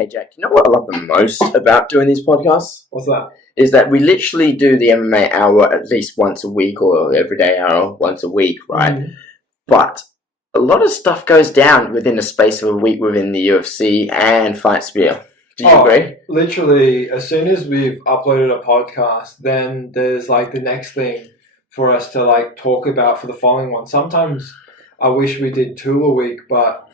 Hey Jack, you know what I love the most about doing these podcasts? What's that? Is that we literally do the MMA hour at least once a week or everyday hour once a week, right? Mm. But a lot of stuff goes down within the space of a week within the UFC and Fight Spear. Do you agree? Literally, as soon as we've uploaded a podcast, then there's like the next thing for us to like talk about for the following one. Sometimes I wish we did 2 a week, but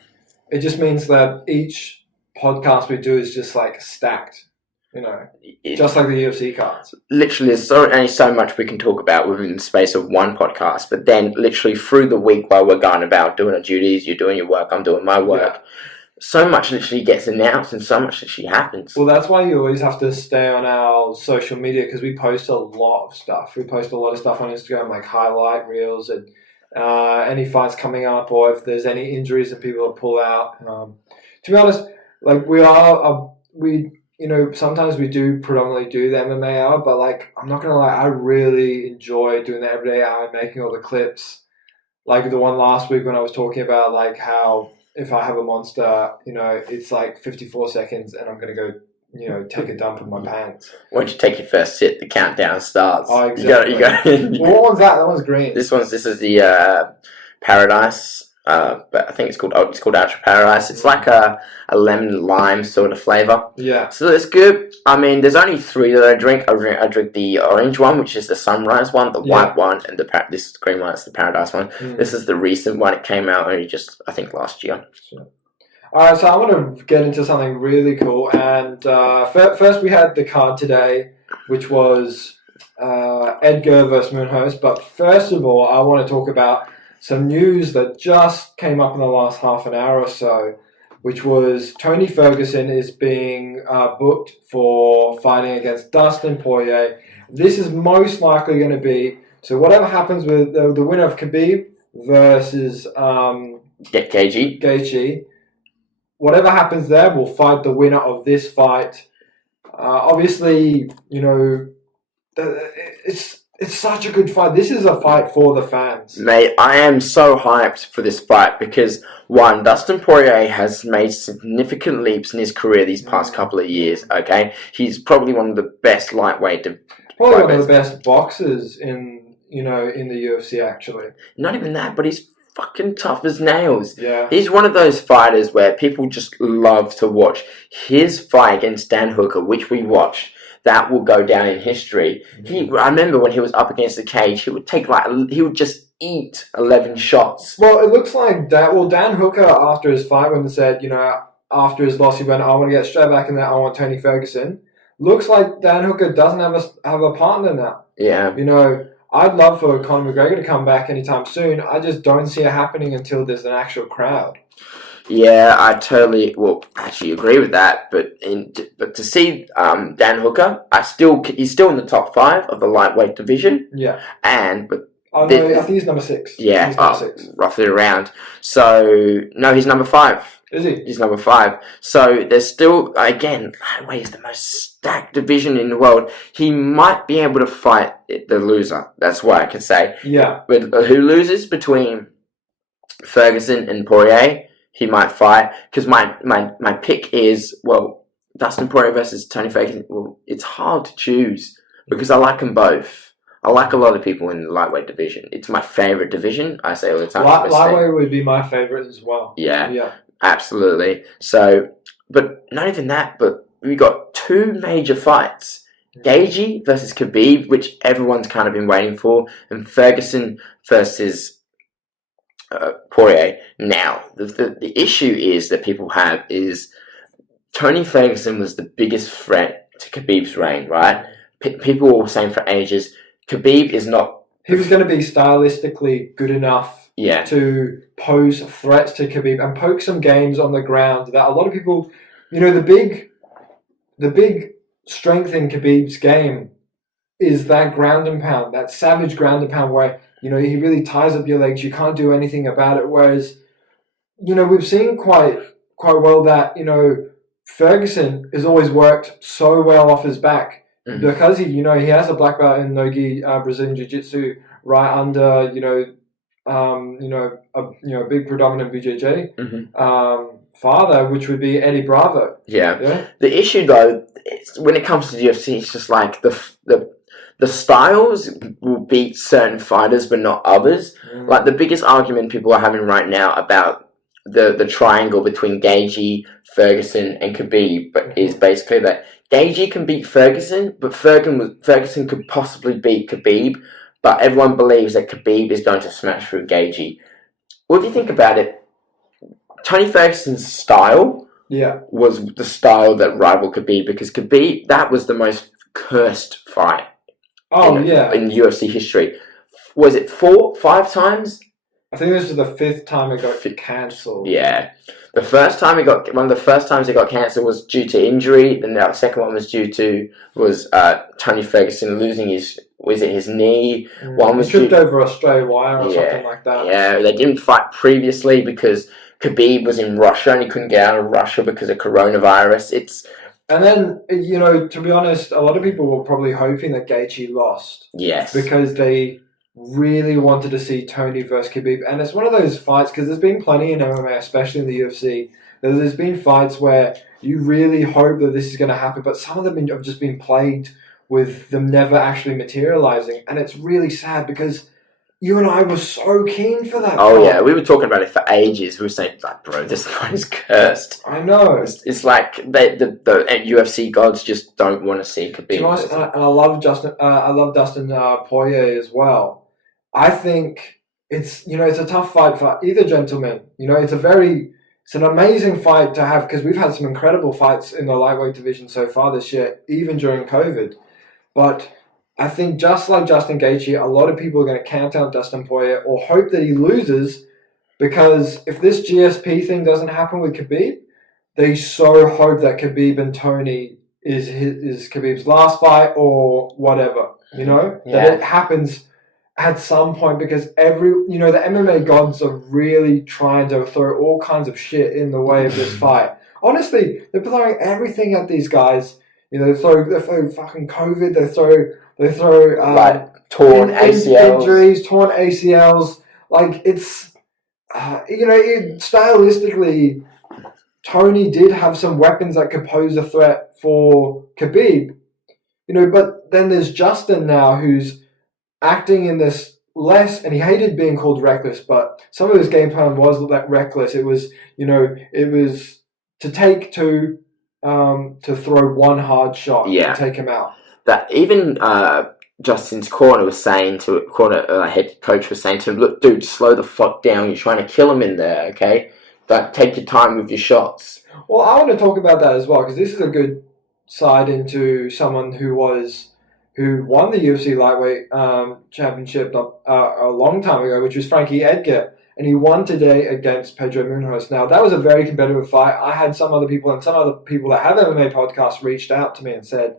it just means that each podcast we do is just like stacked, just like the UFC cards. Literally, there's only so much we can talk about within the space of one podcast, but then literally through the week while we're going about doing our duties, you're doing your work, I'm doing my work, so much literally gets announced and so much literally happens. Well, that's why you always have to stay on our social media, because we post a lot of stuff. We post a lot of stuff on Instagram, like highlight reels and any fights coming up, or if there's any injuries and people to pull out. To be honest, like sometimes we do predominantly do the MMA hour, but like, I'm not gonna lie, I really enjoy doing the everyday hour and making all the clips. Like the one last week when I was talking about like how if I have a monster, it's like 54 seconds and I'm gonna go, take a dump in my pants. Once you take your first sit, the countdown starts. Oh, exactly. You got. Well, what one's that? That one's green. This is the Paradise. But I think it's called Ultra Paradise. It's like a lemon lime sort of flavor. Yeah. So it's good. I mean, there's only 3 that I drink. I drink the orange one, which is the sunrise one, the white one, and this green one is the Paradise one. Mm. This is the recent one. It came out only just, I think, last year. Sure. All right, so I want to get into something really cool. And first we had the card today, which was Edgar versus Moonhouse. But first of all, I want to talk about some news that just came up in the last half an hour or so, which was Tony Ferguson is being booked for fighting against Dustin Poirer. This is most likely going to be, so whatever happens with the winner of Khabib versus Gaethje, whatever happens there will fight the winner of this fight. Obviously, it's such a good fight. This is a fight for the fans. Mate, I am so hyped for this fight because, one, Dustin Poirer has made significant leaps in his career these past couple of years, okay? He's probably one of the best lightweight... Probably one of the best boxers in the UFC, actually. Not even that, but he's fucking tough as nails. Yeah. He's one of those fighters where people just love to watch. His fight against Dan Hooker, which we watched, that will go down in history. I remember when he was up against the cage, he would just eat 11 shots. Well, it looks like Dan Hooker, after his fight, when he said, after his loss, he went, I want to get straight back in there, I want Tony Ferguson. Looks like Dan Hooker doesn't have a partner now. Yeah. I'd love for Conor McGregor to come back anytime soon. I just don't see it happening until there's an actual crowd. Yeah, I totally actually agree with that. But to see Dan Hooker, he's still in the top 5 of the lightweight division. Yeah. I think he's number 6. Yeah, he's number 6. Roughly around. So no, he's number 5. Is he? He's number 5. So there's still, again, lightweight is the most stacked division in the world. He might be able to fight the loser. That's what I can say. Yeah. But who loses between Ferguson and Poirier? He might fight, because my pick is, Dustin Poirier versus Tony Ferguson. Well, it's hard to choose because I like them both. I like a lot of people in the lightweight division. It's my favorite division. I say all the time. Lightweight would be my favorite as well. Yeah, absolutely. So, but not even that. But we got 2 major fights: Gaethje versus Khabib, which everyone's kind of been waiting for, and Ferguson versus Poirier. Now, the issue is that people have is Tony Ferguson was the biggest threat to Khabib's reign, right? People were saying for ages, Khabib is not... He was going to be stylistically good enough to pose threats to Khabib and poke some games on the ground that a lot of people... the big strength in Khabib's game is that ground and pound, that savage ground and pound where... he really ties up your legs. You can't do anything about it. Whereas, we've seen quite well that, Ferguson has always worked so well off his back because he has a black belt in Nogi Brazilian Jiu-Jitsu right under, a big predominant BJJ father, which would be Eddie Bravo. Yeah. The issue though, when it comes to the UFC, it's just like the styles will beat certain fighters, but not others. Like the biggest argument people are having right now about the triangle between Gaethje, Ferguson, and Khabib is basically that Gaethje can beat Ferguson, but Ferguson could possibly beat Khabib, but everyone believes that Khabib is going to smash through Gaethje. Well, if you think about it, Tony Ferguson's style was the style that rivaled Khabib, because Khabib, that was the most cursed fight in UFC history. Was it 5 times? I think this was the 5th time it got cancelled. Yeah. One of the first times it got cancelled was due to injury. Then the second one was due to Tony Ferguson losing his knee. One was tripped over a stray wire or something like that. Yeah, they didn't fight previously because Khabib was in Russia and he couldn't get out of Russia because of coronavirus. And then, to be honest, a lot of people were probably hoping that Gaethje lost. Yes. Because they really wanted to see Tony versus Khabib. And it's one of those fights, because there's been plenty in MMA, especially in the UFC, that there's been fights where you really hope that this is going to happen, but some of them have just been plagued with them never actually materializing. And it's really sad because you and I were so keen for that fight. Yeah, we were talking about it for ages. We were saying, like, bro, this fight is cursed. I know. It's like the UFC gods just don't want to see Khabib. Honest, and I love Dustin Poirer as well. I think it's a tough fight for either gentleman. It's an amazing fight to have, because we've had some incredible fights in the lightweight division so far this year, even during COVID. But I think just like Justin Gaethje, a lot of people are going to count out Dustin Poirer or hope that he loses, because if this GSP thing doesn't happen with Khabib, they so hope that Khabib and Tony is Khabib's last fight or whatever, that it happens at some point, because the MMA gods are really trying to throw all kinds of shit in the way of this fight. Honestly, they're throwing everything at these guys. They throw fucking COVID. They throw torn ACLs, injuries, torn ACLs. Like it's, stylistically, Tony did have some weapons that could pose a threat for Khabib. But then there's Justin now who's acting in this less, and he hated being called reckless, but some of his game plan was reckless. It was, it was to take two, to throw one hard shot and take him out. That even Justin's head coach was saying to him, look, dude, slow the fuck down. You're trying to kill him in there, okay? But take your time with your shots. Well, I want to talk about that as well, because this is a good side into someone who won the UFC lightweight championship a long time ago, which was Frankie Edgar. And he won today against Pedro Munhoz. Now, that was a very competitive fight. I had some other people that have MMA podcasts reached out to me and said,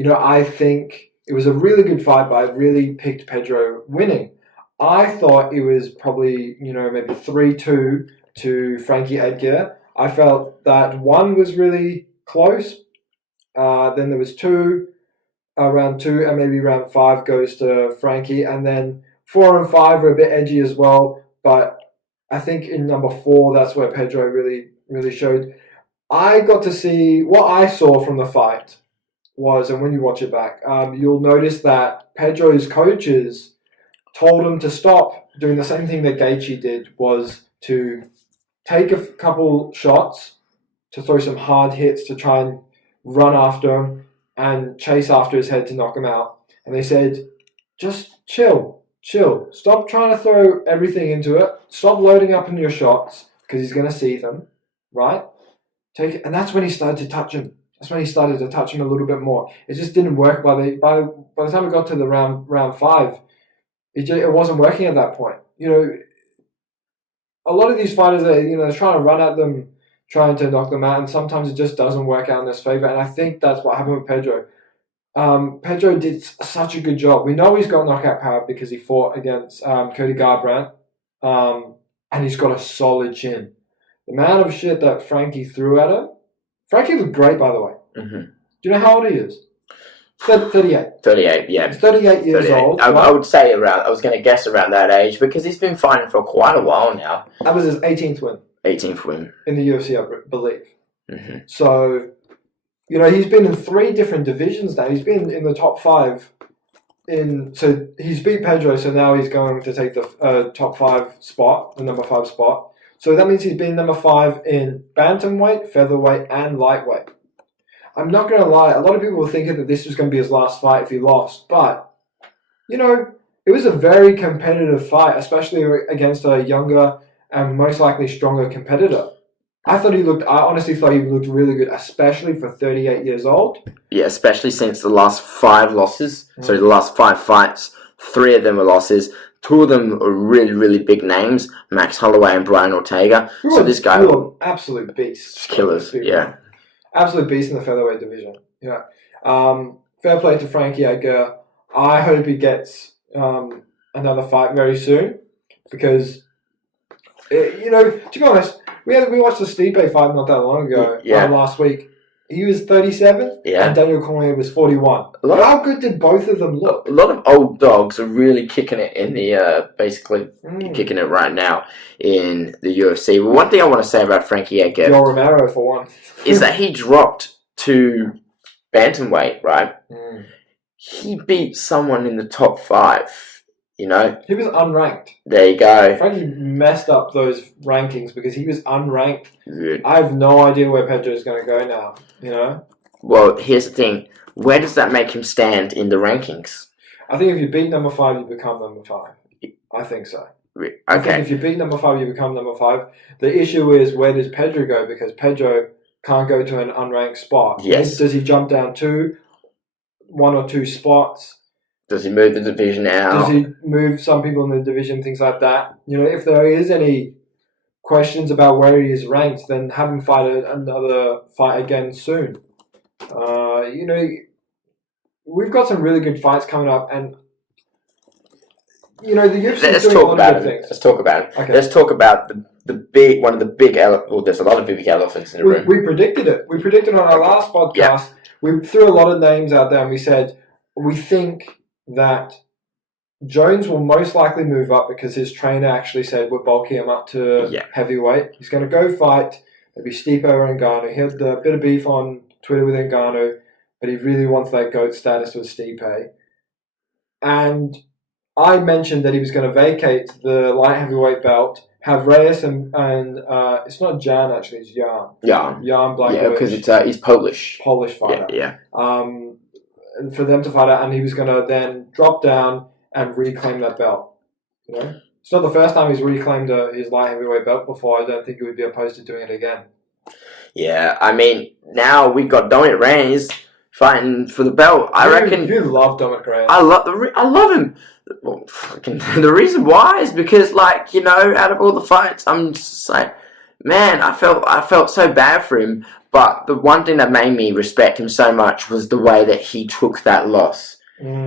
I think it was a really good fight, but I really picked Pedro winning. I thought it was probably, maybe 3-2 to Frankie Edgar. I felt that one was really close. Then there was round 2, and maybe round 5 goes to Frankie. And then 4 and 5 are a bit edgy as well. But I think in number 4, that's where Pedro really, really showed. I got to see what I saw from the fight was, and when you watch it back, you'll notice that Pedro's coaches told him to stop doing the same thing that Gaethje did, was to take a couple shots, to throw some hard hits, to try and run after him and chase after his head to knock him out. And they said, just chill. Stop trying to throw everything into it. Stop loading up in your shots, because he's going to see them, right? And that's when he started to touch him. That's when he started to touch him a little bit more. It just didn't work by the time we got to the round 5. It wasn't working at that point. A lot of these fighters are, they're trying to run at them, trying to knock them out, and sometimes it just doesn't work out in their favor. And I think that's what happened with Pedro. Pedro did such a good job. We know he's got knockout power because he fought against Cody Garbrandt, and he's got a solid chin. The amount of shit that Frankie threw at him. Frankie looked great, by the way. Mm-hmm. Do you know how old he is? 38. 38, yeah. He's 38 years old. I would say I was going to guess around that age, because he's been fighting for quite a while now. That was his 18th win. 18th win. In the UFC, I believe. Mm-hmm. So, he's been in 3 different divisions now. He's been in the top 5. So he's beat Pedro, so now he's going to take the top 5 spot, the number 5 spot. So that means he's been number 5 in bantamweight, featherweight, and lightweight. I'm not going to lie, a lot of people were thinking that this was going to be his last fight if he lost, but, it was a very competitive fight, especially against a younger and most likely stronger competitor. I honestly thought he looked really good, especially for 38 years old. Yeah, especially since the last 5 losses. So the last 5 fights, 3 of them were losses. 2 of them are really, really big names, Max Holloway and Brian Ortega. So this guy... absolute beasts. Killers, yeah. Absolute beast in the featherweight division. Yeah. Fair play to Frankie Edgar. I hope he gets another fight very soon because, to be honest, we watched the Stipe fight not that long ago, last week. He was 37, and Daniel Cormier was 41. How good did both of them look? A lot of old dogs are really kicking it in the, kicking it right now in the UFC. Well, one thing I want to say about Frankie Edgar... Joe Romero, for one. is that he dropped to bantamweight, right? He beat someone in the top 5. He was unranked. There you go. Frankie messed up those rankings because he was unranked. Good. I have no idea where Pedro is going to go now, Well, here's the thing. Where does that make him stand in the rankings? I think if you beat number 5, you become number 5. I think so. Okay. I think if you beat number 5, you become number 5. The issue is, where does Pedro go? Because Pedro can't go to an unranked spot. Yes. Does he jump down 1 or 2 spots? Does he move the division out? Does he move some people in the division, things like that? If there is any questions about where he is ranked, then have him fight another fight again soon. We've got some really good fights coming up, and the UFC is doing a lot of good things. Let's talk about it. Okay. Let's talk about one of the big there's a lot of big elephants in the room. We predicted it. We predicted on our last podcast. Yeah. We threw a lot of names out there, and we said we think that Jones will most likely move up because his trainer actually said we're bulking him up to heavyweight. He's going to go fight maybe Stipe or Ngannou. He had a bit of beef on Twitter with Ngannou, but he really wants that GOAT status with Stipe. And I mentioned that he was going to vacate the light heavyweight belt, have Reyes and it's not Jan actually, it's Jan. Jan Blachowicz. Yeah, because he's Polish. Polish fighter. Yeah. For them to fight out, and he was going to then drop down and reclaim that belt. It's not the first time he's reclaimed his light heavyweight belt before. I don't think he would be opposed to doing it again. Yeah, I mean, now we've got Dominic Reyes fighting for the belt. I reckon you love Dominic Reyes. I love him. Well, the reason why is because, out of all the fights, I'm just like, man, I felt so bad for him. But the one thing that made me respect him so much was the way that he took that loss.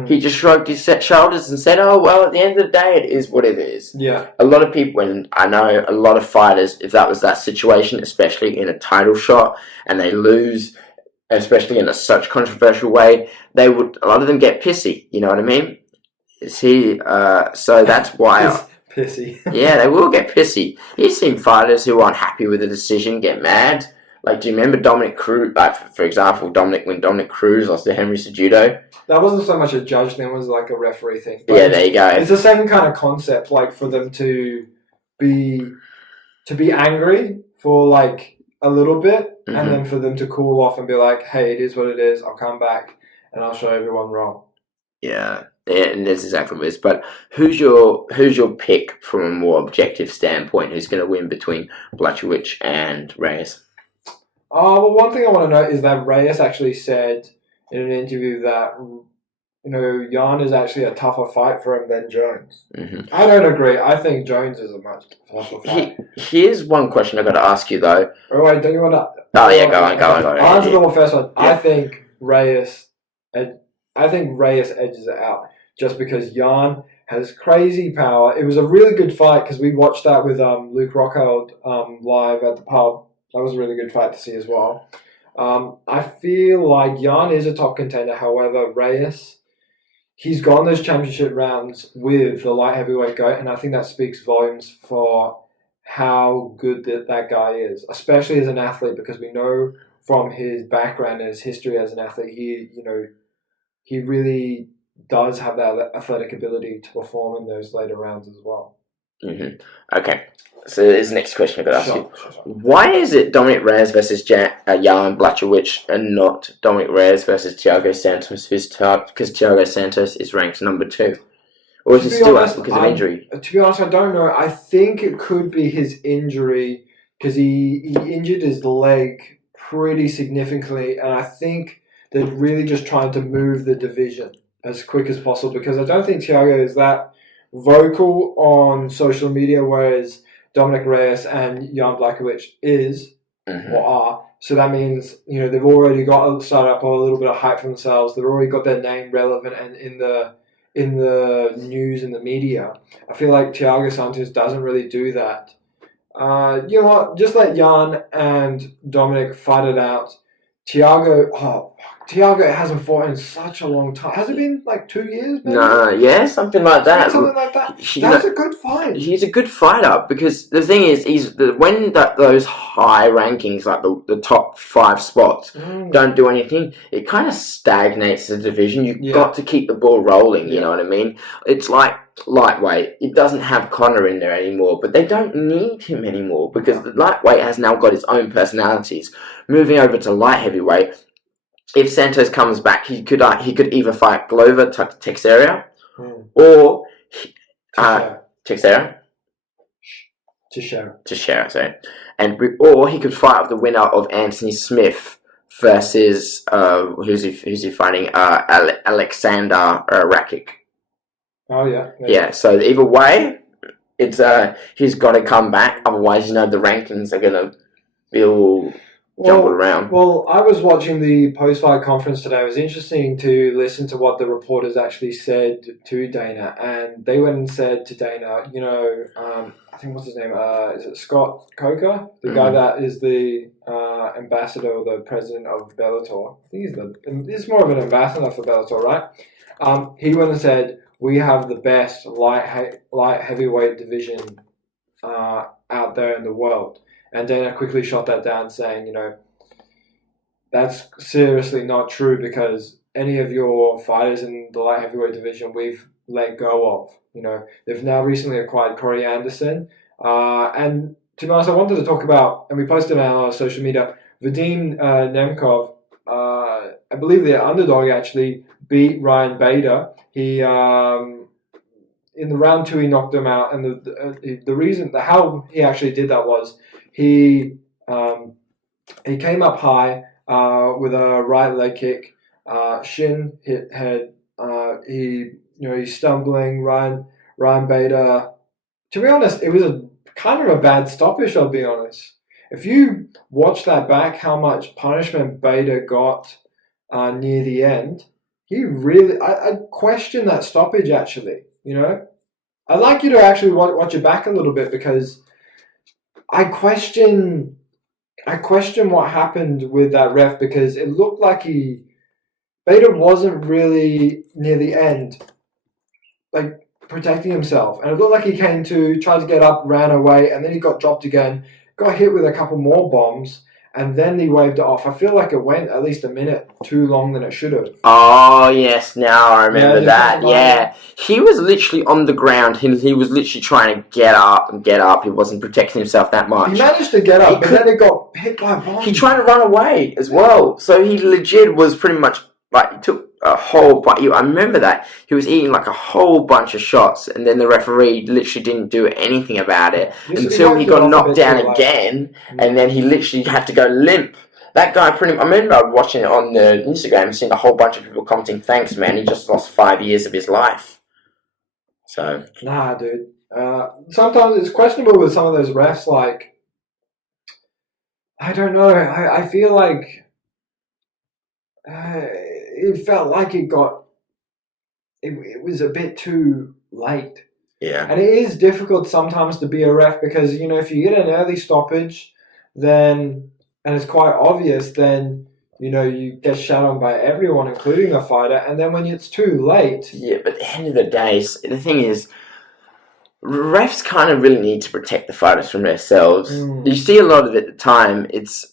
He just shrugged his shoulders and said, oh, well, at the end of the day, it is what it is. Yeah. A lot of people, and I know a lot of fighters, if that was that situation, especially in a title shot, and they lose, especially in such controversial way, a lot of them get pissy. You know what I mean? So that's why... Pissy. Yeah, they will get pissy. You've seen fighters who aren't happy with a decision get mad. Do you remember Dominic Cruz? For example, when Dominic Cruz lost to Henry Cejudo? That wasn't so much a judge thing; it was a referee thing. But yeah, there you go. It's the same kind of concept, for them to be angry for a little bit, and then for them to cool off and be like, "Hey, it is what it is. I'll come back and I'll show everyone wrong." Yeah, and that's exactly what it is. But who's your pick from a more objective standpoint? Who's going to win between Blachowicz and Reyes? Well, one thing I want to note is that Reyes actually said in an interview that, Jan is actually a tougher fight for him than Jones. Mm-hmm. I don't agree. I think Jones is a much tougher fight. Here's one question I've got to ask you, though. Oh, wait, don't you want to... Oh, yeah, go on. I'll answer the first one. Yeah. I think Reyes edges it out just because Jan has crazy power. It was a really good fight because we watched that with Luke Rockhold live at the pub. That was a really good fight to see as well. I feel like Jan is a top contender. However, Reyes, he's gone those championship rounds with the light heavyweight GOAT, and I think that speaks volumes for how good that guy is, especially as an athlete, because we know from his background and his history as an athlete, he really does have that athletic ability to perform in those later rounds as well. Mm-hmm. Okay, so there's the next question I've got to ask you. Why is it Dominic Reyes versus Jan Blachowicz and not Dominic Reyes versus Thiago Santos? Because Thiago Santos is ranked number 2. Or is it still honest, because of injury? To be honest, I don't know. I think it could be his injury, because he injured his leg pretty significantly, and I think they're really just trying to move the division as quick as possible, because I don't think Thiago is that vocal on social media, whereas Dominic Reyes and Jan Blachowicz is or are. So that means, they've already started up a little bit of hype for themselves. They've already got their name relevant and in the news and the media. I feel like Thiago Santos doesn't really do that. You know what? Just let Jan and Dominic fight it out. Thiago hasn't fought in such a long time. Has it been like 2 years? Maybe? No, yeah, something like that. Something like that. That's a good fight. He's a good fighter, because the thing is, when those high rankings, like the top 5 spots, don't do anything, it kind of stagnates the division. You've got to keep the ball rolling. You know what I mean? It's like lightweight. It doesn't have Conor in there anymore, but they don't need him anymore, because the lightweight has now got its own personalities. Moving over to light heavyweight, if Santos comes back, he could either fight Glover Teixeira or Teixeira, sorry, or he could fight the winner of Anthony Smith versus who's he fighting? Alexander Rakic. Oh yeah. Yeah. So either way, it's he's got to come back. Otherwise, the rankings are gonna be all jumbled around. Well, I was watching the post-fight conference today. It was interesting to listen to what the reporters actually said to Dana, and they went and said to Dana, I think what's his name? Is it Scott Coker, the guy that is the ambassador or the president of Bellator? I think he's more of an ambassador for Bellator, right? He went and said, we have the best light heavyweight division out there in the world. And Dana quickly shot that down, saying, that's seriously not true, because any of your fighters in the light heavyweight division we've let go of. They've now recently acquired Corey Anderson. And to be honest, I wanted to talk about, and we posted on our social media, Vadim Nemkov. I believe the underdog actually beat Ryan Bader. He in the round 2 he knocked him out, and the reason how he actually did that was he came up high with a right leg kick, shin hit head. He's stumbling. Ryan Bader. To be honest, it was a kind of a bad stoppage. I'll be honest. If you watch that back, how much punishment Bader got near the end, he really. I question that stoppage actually. I'd like you to actually watch it back a little bit, because I question what happened with that ref, because it looked like Bader wasn't really near the end, like protecting himself, and it looked like he came to, tried to get up, ran away, and then he got dropped again, got hit with a couple more bombs, and then he waved it off. I feel like it went at least a minute too long than it should have. Oh, yes, now I remember that. Yeah. He was literally on the ground. He was literally trying to get up. He wasn't protecting himself that much. He managed to get up, but then he got hit by a bomb. He tried to run away as well. So he legit was pretty much, like, he took a whole bunch. I remember that. He was eating, like, a whole bunch of shots, and then the referee literally didn't do anything about it until he got knocked down again, and then he literally had to go limp. That guy I remember watching it on the Instagram, seeing a whole bunch of people commenting, thanks, man, he just lost 5 years of his life. So. Nah, dude. Sometimes it's questionable with some of those refs, like, I don't know, I feel like it felt like it was a bit too late. Yeah. And it is difficult sometimes to be a ref, because, if you get an early stoppage, then, and it's quite obvious, then, you get shut on by everyone, including the fighter, and then when it's too late... Yeah, but at the end of the day, the thing is, refs kind of really need to protect the fighters from themselves. You see a lot of it at the time. It's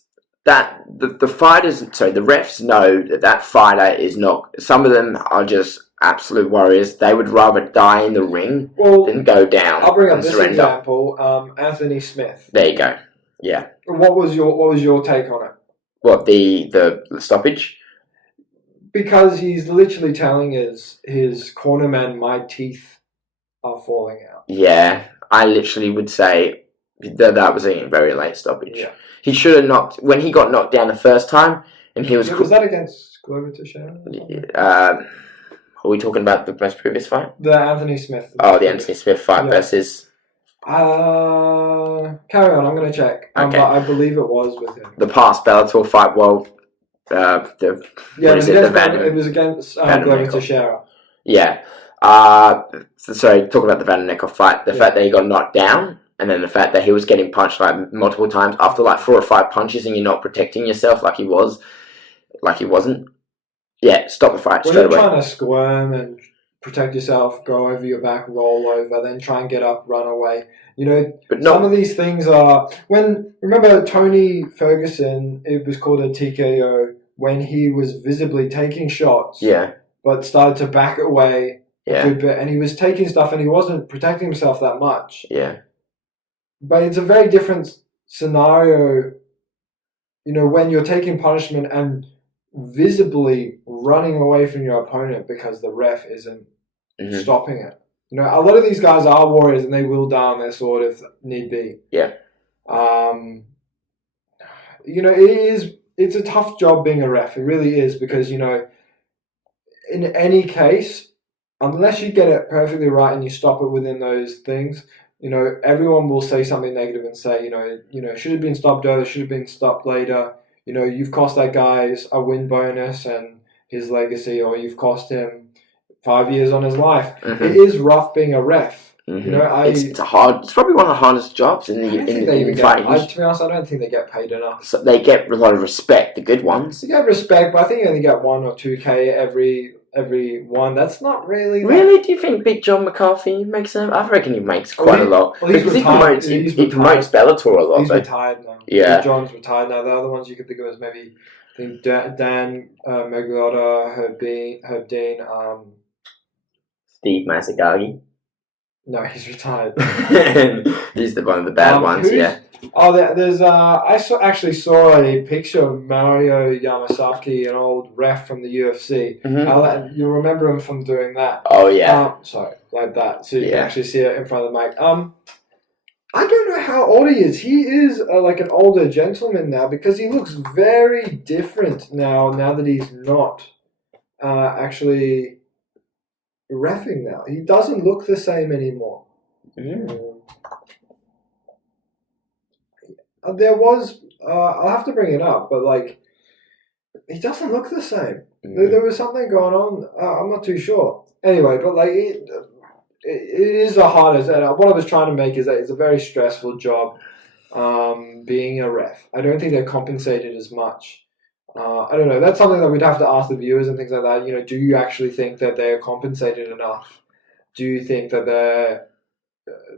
that the refs know that fighter is not. Some of them are just absolute warriors. They would rather die in the ring than go down. I'll bring up this surrender. example. Anthony Smith. There you go. Yeah. What was your take on it? What, the stoppage? Because he's literally telling his cornerman, my teeth are falling out. Yeah, I literally would say that was a very late stoppage. Yeah. He should have knocked, when he got knocked down the first time, and he was... Was that against Glover Teixeira? Are we talking about the most previous fight? The Anthony Smith. The Anthony Smith fight versus... carry on, I'm going to check. Okay. But I believe it was with him. The past Bellator fight, it was against Glover Teixeira. Yeah. Sorry, talking about the Vandenekov fight, the fact that he got knocked down, and then the fact that he was getting punched like multiple times after like 4 or 5 punches, and you're not protecting yourself like he wasn't. Yeah, stop the fight straight away. When you're trying to squirm and protect yourself, go over your back, roll over, then try and get up, run away. Some of these things are... Remember Tony Ferguson, it was called a TKO, when he was visibly taking shots, but started to back away a good bit, and he was taking stuff and he wasn't protecting himself that much. Yeah. But it's a very different scenario, when you're taking punishment and visibly running away from your opponent because the ref isn't stopping it. A lot of these guys are warriors and they will die on their sword if need be. Yeah. It's a tough job being a ref. It really is because, in any case, unless you get it perfectly right and you stop it within those things, everyone will say something negative and say, should have been stopped earlier, should have been stopped later. You've cost that guy a win bonus and his legacy, or you've cost him 5 years on his life. It is rough being a ref. It's probably one of the hardest jobs in fighting. To be honest, I don't think they get paid enough. So they get a lot of respect, the good ones. They get respect, but I think you only get 1 or 2K every one. That's not really... Really? Do you think Big John McCarthy makes them? I reckon he makes quite a lot. Well, because he promotes Bellator a lot. He's retired now. Yeah. Big John's retired now. The other ones you could think of as maybe... I think Dan Magliotta, Herb Dean, Steve Masagagi. No, he's retired. He's one of the bad ones, yeah. Oh, there's actually saw a picture of Mario Yamasaki, an old ref from the UFC. You'll remember him from doing that. Oh, yeah. Like that. So you can actually see it in front of the mic. I don't know how old he is. He is like an older gentleman now because he looks very different now that he's not actually reffing now. He doesn't look the same anymore. There was, I'll have to bring it up, but like, he doesn't look the same. There was something going on. I'm not too sure. Anyway, but like, it is the hardest. And what I was trying to make is that it's a very stressful job being a ref. I don't think they're compensated as much. I don't know. That's something that we'd have to ask the viewers and things like that. Do you actually think that they're compensated enough? Do you think that the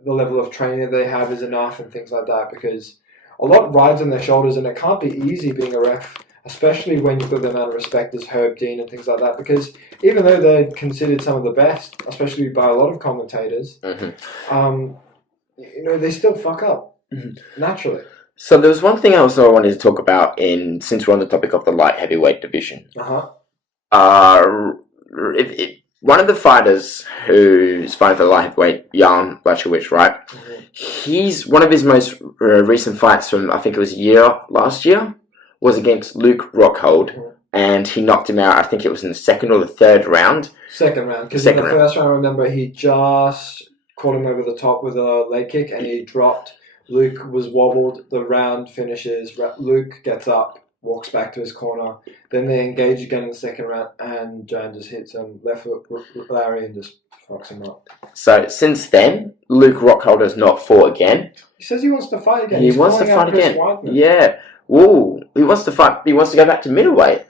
level of training they have is enough and things like that? Because a lot rides on their shoulders, and it can't be easy being a ref, especially when you've got the amount of respect as Herb Dean and things like that. Because even though they're considered some of the best, especially by a lot of commentators, they still fuck up naturally. So there was one thing else I wanted to talk about since we're on the topic of the light heavyweight division. One of the fighters who's fighting for the light heavyweight, Jan Blachowicz, right? He's one of his most recent fights from, I think it was last year, was against Luke Rockhold, and he knocked him out. I think it was in the second or the third round. Second round, because in the first round, I remember he just caught him over the top with a leg kick, and he dropped. Luke was wobbled. The round finishes. Luke gets up, walks back to his corner. Then they engage again in the second round, and Jan just hits him left foot Larry and just fucks him up. So since then, Luke Rockhold has not fought again. He says he wants to fight again. He wants to fight again. Yeah. Ooh, he wants to fight. He wants to go back to middleweight.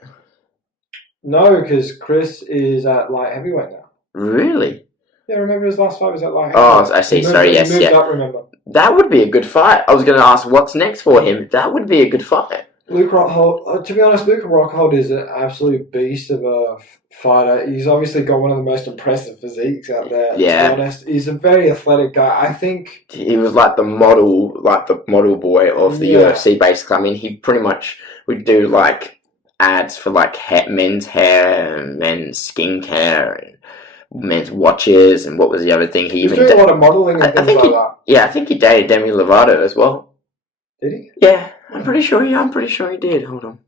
No, because Chris is at light heavyweight now. Really? Yeah, remember his last fight was at light Oh, heavyweight. I see. Sorry, yes, he moved up, remember. That would be a good fight. I was going to ask what's next for him. That would be a good fight. Luke Rockhold, to be honest, Luke Rockhold is an absolute beast of a fighter. He's obviously got one of the most impressive physiques out there. Yeah. To be honest, he's a very athletic guy. I think he was like the model boy of the UFC. Basically, I mean, he pretty much would do like ads for like men's hair and men's skincare and men's watches and what was the other thing? He was doing a lot of modeling and things like that. Yeah, I think he dated Demi Lovato as well. Did he? Yeah. I'm pretty sure he did. Hold on.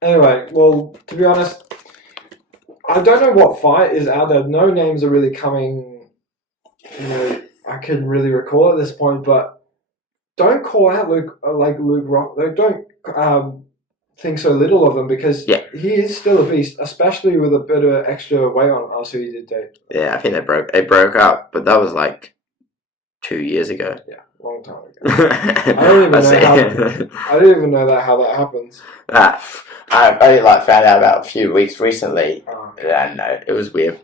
Anyway, well, to be honest, I don't know what fight is out there. No names are really coming, I couldn't really recall at this point, but don't call out Luke Rock. Don't think so little of him because he is still a beast, especially with a bit of extra weight on him. I'll see what he did do. Yeah, I think they broke up, but that was like 2 years ago. Yeah. Long time ago. I don't even know how that happens. I only found out about a few weeks recently. Yeah, no, it was weird.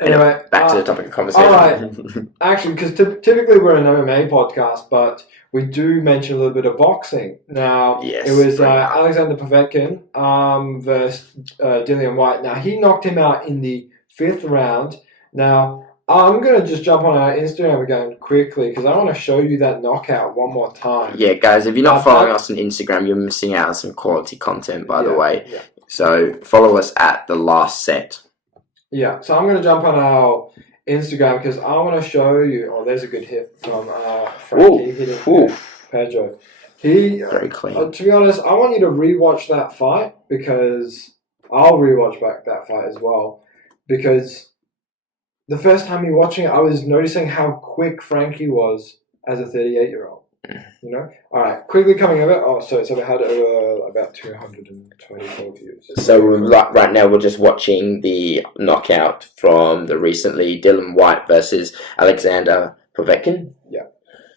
Anyway, back to the topic of conversation. Alright, actually, because typically we're an MMA podcast, but we do mention a little bit of boxing. Now, it was Alexander Povetkin versus Dillian Whyte. Now, he knocked him out in the 5th round. Now, I'm going to just jump on our Instagram again quickly because I want to show you that knockout one more time. Yeah, guys, if you're not following us on Instagram, you're missing out on some quality content, by the way. Yeah. So follow us at The Last Set. Yeah, so I'm going to jump on our Instagram because I want to show you... Oh, there's a good hit from Frankie hitting Pedro. Very clean. To be honest, I want you to rewatch that fight because I'll rewatch back that fight as well because... The first time you're watching it, I was noticing how quick Frankie was as a 38-year-old. All right, quickly coming over. Oh, so it had about 224 views. So right now we're just watching the knockout from the recently Dillian Whyte versus Alexander Povetkin. Yeah.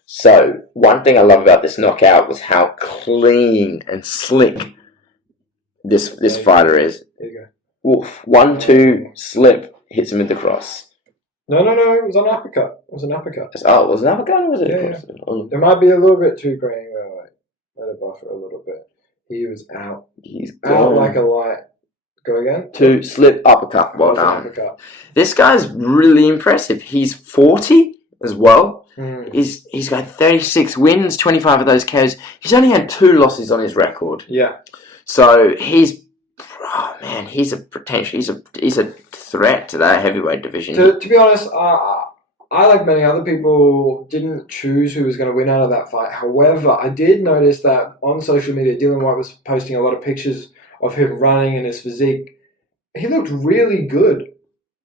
So one thing I love about this knockout was how clean and slick this fighter is. There you go. Oof, 1-2 slip hits him with the cross. No, it was an uppercut. It was an uppercut. Oh, it was an uppercut or was it? Yeah. It might be a little bit too green. Let it buffer a little bit. He was out. He's out like a light. Go again? 2 slip uppercut. Well done. Uppercut. This guy's really impressive. He's 40 as well. He's got 36 wins, 25 of those KOs. He's only had 2 losses on his record. Yeah. So he's a potential. He's a threat to that heavyweight division. To be honest, I like many other people didn't choose who was going to win out of that fight. However, I did notice that on social media, Dillian Whyte was posting a lot of pictures of him running and his physique. He looked really good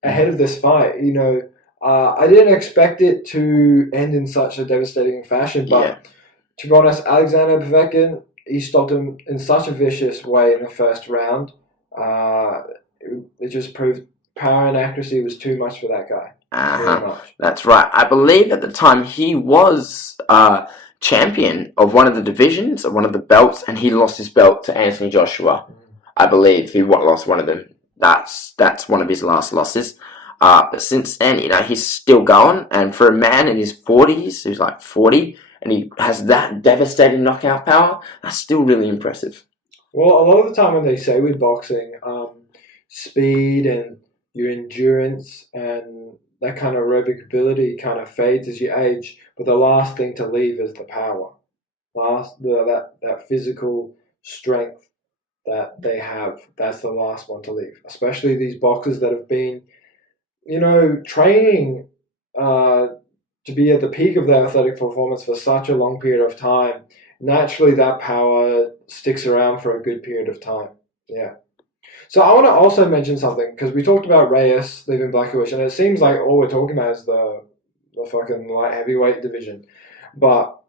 ahead of this fight. I didn't expect it to end in such a devastating fashion, but to be honest, Alexander Povetkin, he stopped him in such a vicious way in the first round. It just proved power and accuracy was too much for that guy. That's right. I believe at the time he was champion of one of the divisions, of one of the belts, and he lost his belt to Anthony Joshua. I believe he lost one of them. That's one of his last losses. But since then, he's still going. And for a man in his 40s, who's like 40, and he has that devastating knockout power, that's still really impressive. Well, a lot of the time when they say with boxing, speed and your endurance and that kind of aerobic ability kind of fades as you age, but the last thing to leave is the power. That physical strength that they have, that's the last one to leave. Especially these boxers that have been, training to be at the peak of their athletic performance for such a long period of time. Naturally, that power sticks around for a good period of time. Yeah. So I want to also mention something, because we talked about Reyes leaving Blachowicz, and it seems like all we're talking about is the fucking light heavyweight division. But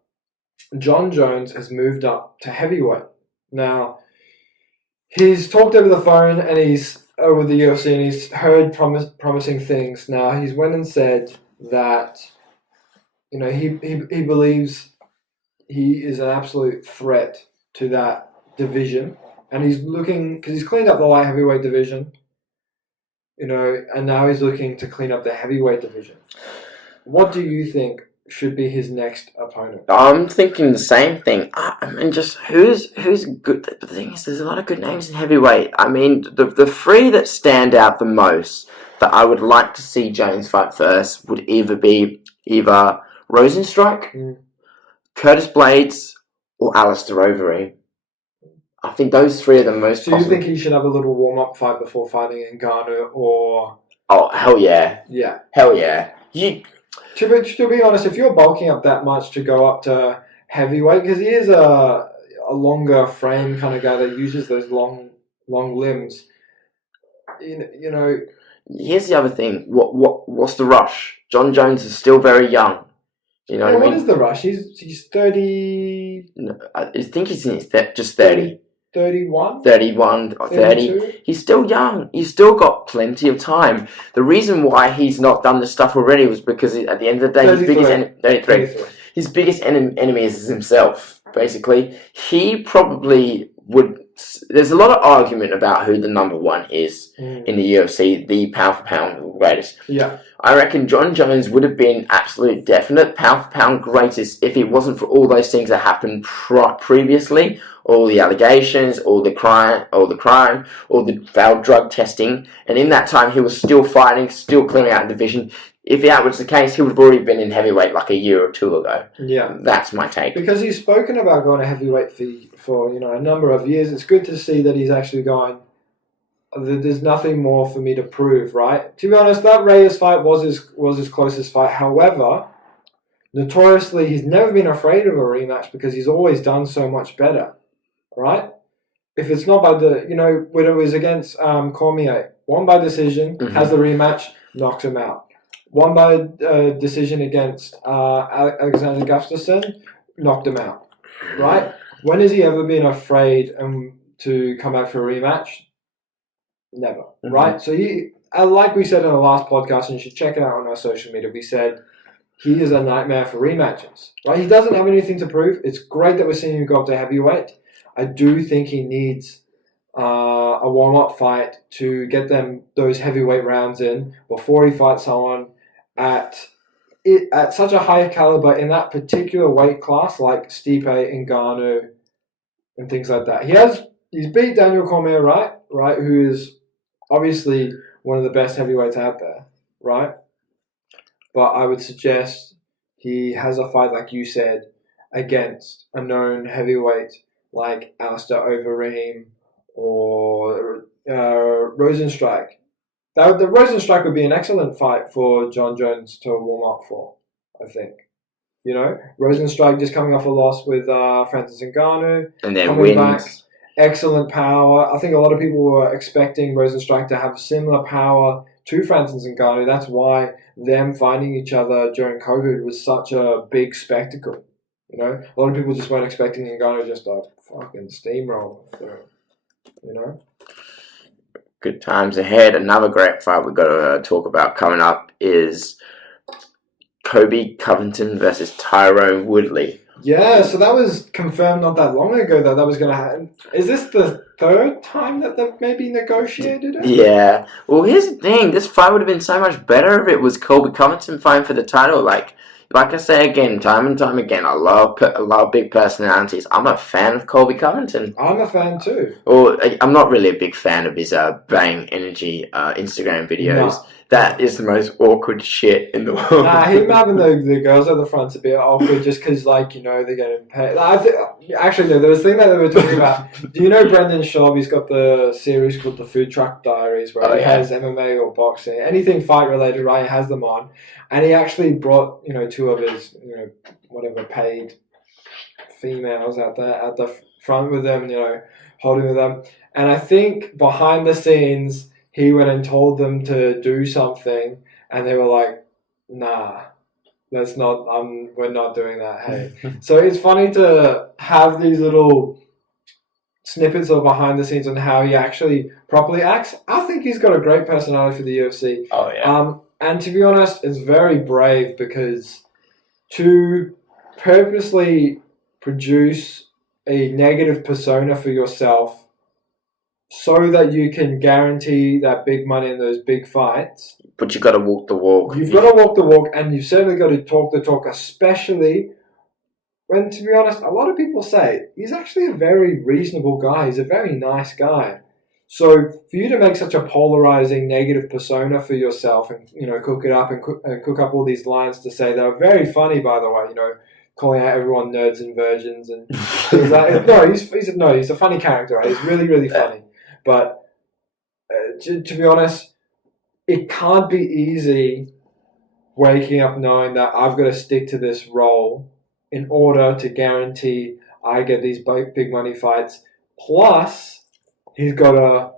John Jones has moved up to heavyweight. Now, he's talked over the phone and he's with the UFC and he's heard promising things. Now, he's went and said that, he believes he is an absolute threat to that division. And he's looking, because he's cleaned up the light heavyweight division. and now he's looking to clean up the heavyweight division. What do you think should be his next opponent? I'm thinking the same thing. I mean, just who's good. The thing is, there's a lot of good names in heavyweight. I mean, the three that stand out the most that I would like to see Jones fight first would either be Rosenstrike, Curtis Blades, or Alistair Overeem. I think those three are the most. So you think he should have a little warm-up fight before fighting Iguana, or? Oh, hell yeah! Yeah, hell yeah! To be honest, if you're bulking up that much to go up to heavyweight, because he is a longer frame kind of guy that uses those long limbs, Here's the other thing. What's the rush? John Jones is still very young. You know what I mean? What is the rush? He's 30. No, I think he's just 30. 31? 31 or 30. 32? He's still young. He's still got plenty of time. The reason why he's not done this stuff already was because at the end of the day, 33. His biggest enemy is himself, basically. He probably would... There's a lot of argument about who the number one is in the UFC, the pound for pound greatest. Yeah. I reckon John Jones would have been absolute definite pound for pound greatest if it wasn't for all those things that happened previously, all the allegations, all the crime, all the failed drug testing, and in that time he was still fighting, still clearing out the division. If that was the case, he would have already been in heavyweight like a year or two ago. Yeah. That's my take. Because he's spoken about going to heavyweight for a number of years. It's good to see that he's actually going, there's nothing more for me to prove, right? To be honest, that Reyes fight was his closest fight. However, notoriously, he's never been afraid of a rematch because he's always done so much better, right? If it's not by when it was against Cormier, won by decision, has the rematch, knocks him out. Won by decision against Alexander Gustafsson, knocked him out, right? When has he ever been afraid to come back for a rematch? Never, right? So like we said in the last podcast, and you should check it out on our social media, we said he is a nightmare for rematches, right? He doesn't have anything to prove. It's great that we're seeing him go up to heavyweight. I do think he needs a warm-up fight to get those heavyweight rounds in before he fights someone at such a high caliber in that particular weight class, like Stipe, Ngannou, and things like that. He's beat Daniel Cormier, right? Who is obviously one of the best heavyweights out there, right? But I would suggest he has a fight, like you said, against a known heavyweight like Alistair Overeem or Rosenstrike. The Rosenstrike would be an excellent fight for John Jones to warm up for, I think. Rosenstrike just coming off a loss with Francis Ngannou. And then wins. Back, excellent power. I think a lot of people were expecting Rosenstrike to have similar power to Francis Ngannou. That's why them finding each other during COVID was such a big spectacle. A lot of people just weren't expecting Iguana just a fucking steamroll. Good times ahead. Another great fight we've got to talk about coming up is Colby Covington versus Tyrone Woodley. Yeah, so that was confirmed not that long ago that was going to happen. Is this the third time that they've maybe negotiated it? Yeah. Well, here's the thing. This fight would have been so much better if it was Colby Covington fighting for the title. Like I say again, time and time again, I love big personalities. I'm a fan of Colby Covington. I'm a fan too. Well, I'm not really a big fan of his Bang Energy Instagram videos. No. That is the most awkward shit in the world. Nah, him having the girls at the front's a bit awkward just because, they're getting paid. Actually, no, there was a thing that they were talking about. Do you know Brendan Schaub? He's got the series called The Food Truck Diaries where he has MMA or boxing, anything fight-related, right? He has them on. And he actually brought, two of his, whatever, paid females at the front with them, holding with them. And I think behind the scenes, he went and told them to do something, and they were like, "Nah, let's not. We're not doing that." Hey, so it's funny to have these little snippets of behind the scenes on how he actually properly acts. I think he's got a great personality for the UFC. Oh yeah. And to be honest, it's very brave because to purposely produce a negative persona for yourself so that you can guarantee that big money in those big fights. But you've got to walk the walk. You've got to walk the walk, and you've certainly got to talk the talk, especially when, to be honest, a lot of people say he's actually a very reasonable guy. He's a very nice guy. So for you to make such a polarizing negative persona for yourself and, cook it up and cook up all these lines to say they're very funny, by the way, calling out everyone nerds and virgins and things like that. No, he's a funny character, right? He's really, really funny. But to be honest, it can't be easy waking up knowing that I've got to stick to this role in order to guarantee I get these big money fights. Plus, he's got to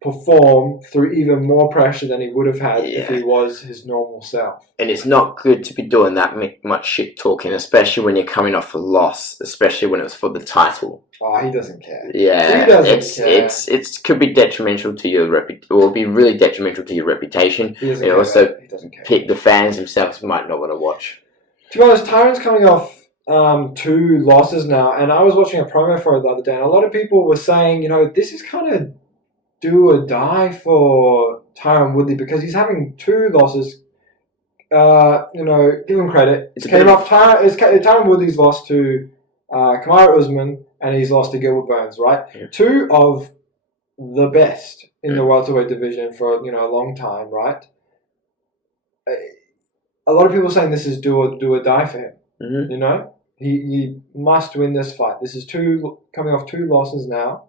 perform through even more pressure than he would have had if he was his normal self. And it's not good to be doing that much shit talking, especially when you're coming off a loss, especially when it's for the title. Oh, he doesn't care. Yeah, he doesn't care. It could be detrimental to your will be really detrimental to your reputation. He doesn't and care. Also, he doesn't care. The fans themselves might not want to watch. To be honest, Tyron's coming off 2 losses now, and I was watching a promo for it the other day, and a lot of people were saying, this is kind of do or die for Tyron Woodley because he's having 2 losses. Give him credit. Tyron Woodley's lost to Kamaru Usman, and he's lost to Gilbert Burns, right? Yeah. 2 of the best in the welterweight division for a long time, right? A lot of people are saying this is do or die for him. Mm-hmm. He must win this fight. This is coming off 2 losses now.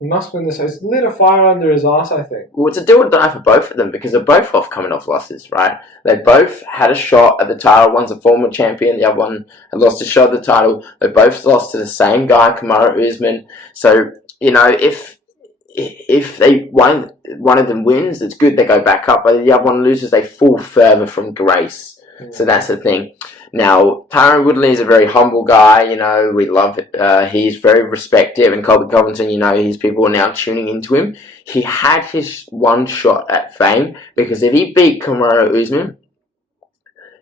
He must win this. It's lit a fire under his ass, I think. Well, it's a do or die for both of them because they're both coming off losses, right? They both had a shot at the title. One's a former champion. The other one had lost a shot at the title. They both lost to the same guy, Kamaru Usman. So, if one of them wins, it's good. They go back up. But the other one loses, they fall further from grace. Mm. So that's the thing. Now, Tyron Woodley is a very humble guy, we love it. He's very respected, and Colby Covington, his people are now tuning into him. He had his one shot at fame, because if he beat Kamaru Usman,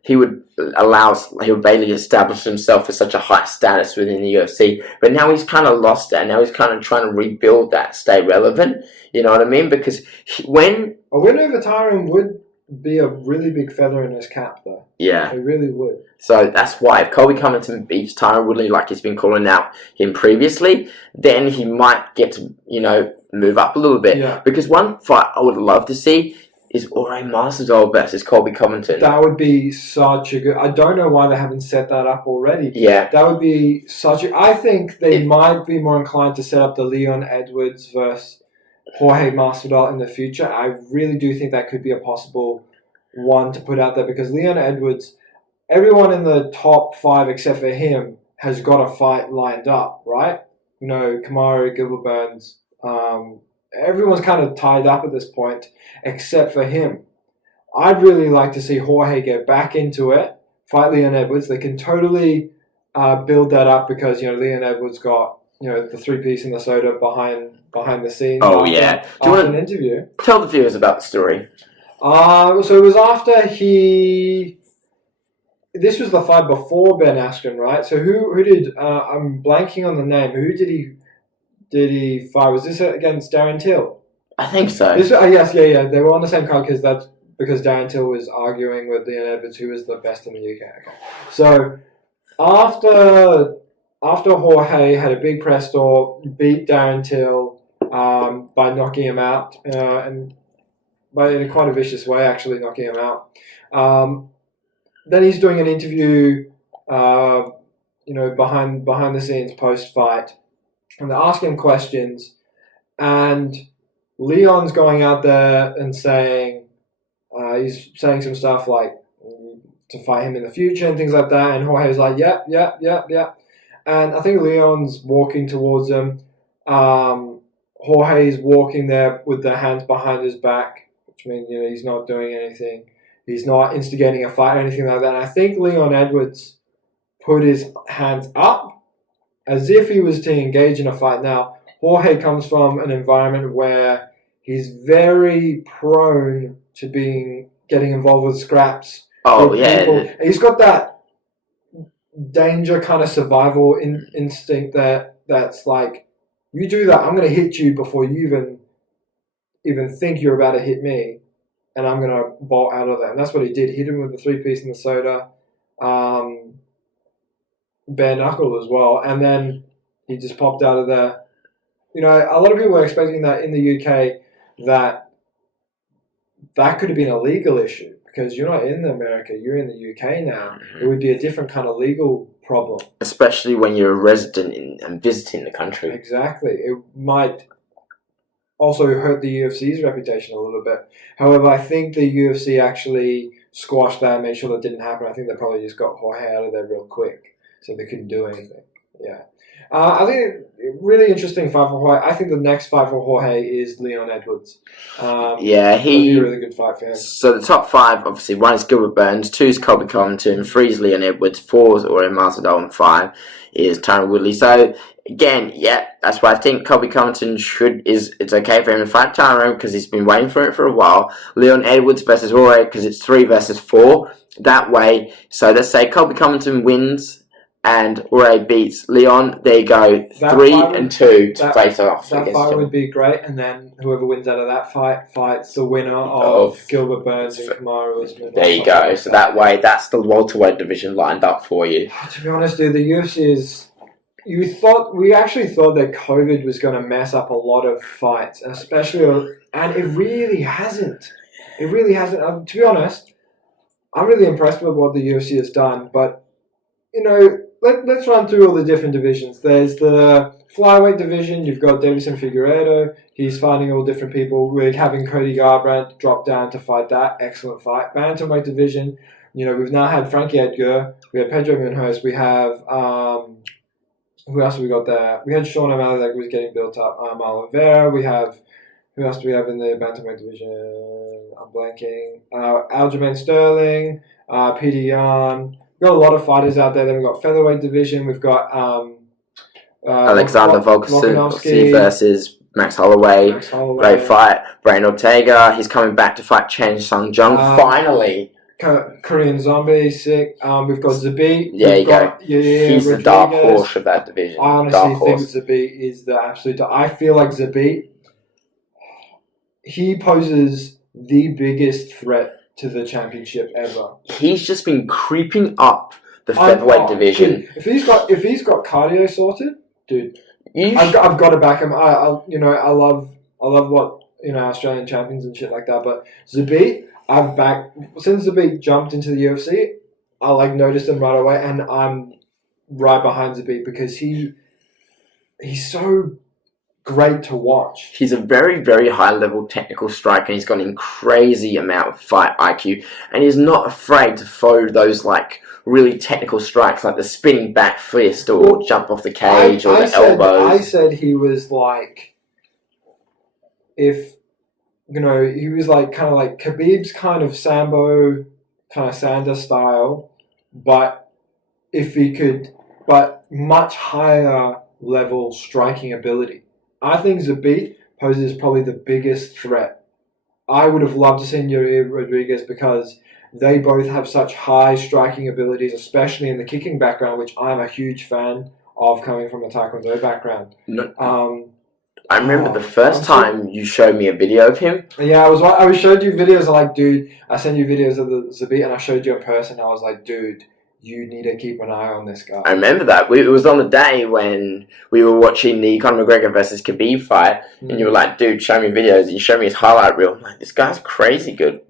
he would basically establish himself as such a high status within the UFC. But now he's kind of lost that. Now he's kind of trying to rebuild that, stay relevant. You know what I mean? Because a win over Tyron would be a really big feather in his cap, though. Yeah. It really would. So that's why if Colby Covington beats Tyron Woodley like he's been calling out him previously, then he might get to, move up a little bit. Yeah. Because one fight I would love to see is Jorge Masvidal versus Colby Covington. That would be such a good... I don't know why they haven't set that up already. Yeah. That would be such a... I think they might be more inclined to set up the Leon Edwards versus Jorge Masvidal in the future. I really do think that could be a possible one to put out there because Leon Edwards, everyone in the top 5 except for him has got a fight lined up, right? Kamaru, Gilbert Burns, everyone's kind of tied up at this point except for him. I'd really like to see Jorge get back into it, fight Leon Edwards. They can totally build that up because, Leon Edwards got, the 3-piece in the soda behind the scenes. Oh, yeah. Do you want an interview? Tell the viewers about the story. So it was after this was the fight before Ben Askren, right? So who did, I'm blanking on the name. Who did he fight? Was this against Darren Till? I think so. Yes, yeah. They were on the same card because Darren Till was arguing with Leon Edwards, who was the best in the UK. Okay. So after Jorge had a big press tour, beat Darren Till by knocking him out, and in a quite a vicious way, actually knocking him out. Then he's doing an interview, behind the scenes post fight, and they're asking him questions, and Leon's going out there and saying, he's saying some stuff like to fight him in the future and things like that, and Jorge's like, yep. And I think Leon's walking towards him. Jorge's walking there with the hands behind his back, which means, he's not doing anything. He's not instigating a fight or anything like that. And I think Leon Edwards put his hands up as if he was to engage in a fight. Now, Jorge comes from an environment where he's very prone to getting involved with scraps. Oh, yeah. People. He's got that danger kind of survival instinct that's like You do that, I'm going to hit you before you even think you're about to hit me, and I'm going to bolt out of that. And that's what he did. Hit him with the 3-piece Minnesota, bare knuckle as well, and then he just popped out of there. You know, a lot of people are expecting that in the UK that could have been a legal issue because you're not in America, you're in the UK now. Mm-hmm. It would be a different kind of legal problem. Especially when you're a resident and visiting the country. Exactly. It might also hurt the UFC's reputation a little bit. However, I think the UFC actually squashed that and made sure that didn't happen. I think they probably just got Jorge out of there real quick, so they couldn't do anything. Yeah. I think really interesting fight for Jorge. I think the next fight for Jorge is Leon Edwards. That'd be a really good fight for him. So the top 5, obviously, 1 is Gilbert Burns, 2 is Colby Covington, 3 is Leon Edwards, 4 is Jorge Masvidal, and 5 is Tyron Woodley. So again, yeah, that's why I think Colby Covington it's okay for him to fight Tyron because he's been waiting for it for a while. Leon Edwards versus Jorge because it's 3 versus 4 that way. So let's say Colby Covington wins and Jorge beats Leon. There you go, 3 and 2 to face off. That fight would be great, and then whoever wins out of that fight fights the winner of Gilbert Burns and Kamaru Usman. There you go. So that way, that's the welterweight division lined up for you. To be honest, dude, the UFC is. We actually thought that COVID was going to mess up a lot of fights, and it really hasn't. It really hasn't. To be honest, I'm really impressed with what the UFC has done, but you know. Let's run through all the different divisions. There's the flyweight division. You've got Davison Figueiredo. He's fighting all different people. We're having Cody Garbrandt drop down to fight that. Excellent fight. Bantamweight division. You know, we've now had Frankie Edgar. We had Pedro Munhoz. We have who else have we got there? We had Sean O'Malley that was getting built up. Marlon Vera. We have who else do we have in the bantamweight division? I'm blanking. Aljamain Sterling. Peter Yan. We've got a lot of fighters out there. Then we've got featherweight division. We've got Alexander Volkanovski versus Max Holloway. Great fight. Brian Ortega. He's coming back to fight Chen Sung-jung. Finally. Korean Zombie. Sick. We've got Zabit. Yeah, you go. He's the dark horse of that division. I honestly think Zabit is the absolute... I feel like Zabit, he poses the biggest threat to the championship ever. He's just been creeping up the featherweight division. Dude, if he's got cardio sorted, dude, I've got to back him. I love what Australian champions and shit like that. But Zabit, since Zabit jumped into the UFC, I noticed him right away, and I'm right behind Zabit because he's so great to watch. He's a very, very high-level technical striker. He's got an crazy amount of fight IQ, and he's not afraid to throw those really technical strikes, like the spinning back fist or jump off the cage or the elbows. I said he was he was kind of like Khabib's kind of Sambo, kind of Sanders style, but much higher level striking ability. I think Zabit poses probably the biggest threat. I would have loved to see Yair Rodriguez because they both have such high striking abilities, especially in the kicking background, which I'm a huge fan of coming from a Taekwondo background. I remember the first time you showed me a video of him. Yeah, I showed you videos. I sent you videos of the Zabit, and I showed you in person. I was like, dude, you need to keep an eye on this guy. I remember that. It was on the day when we were watching the Conor McGregor versus Khabib fight, and you were like, dude, show me videos. And you showed me his highlight reel. I'm like, this guy's crazy good.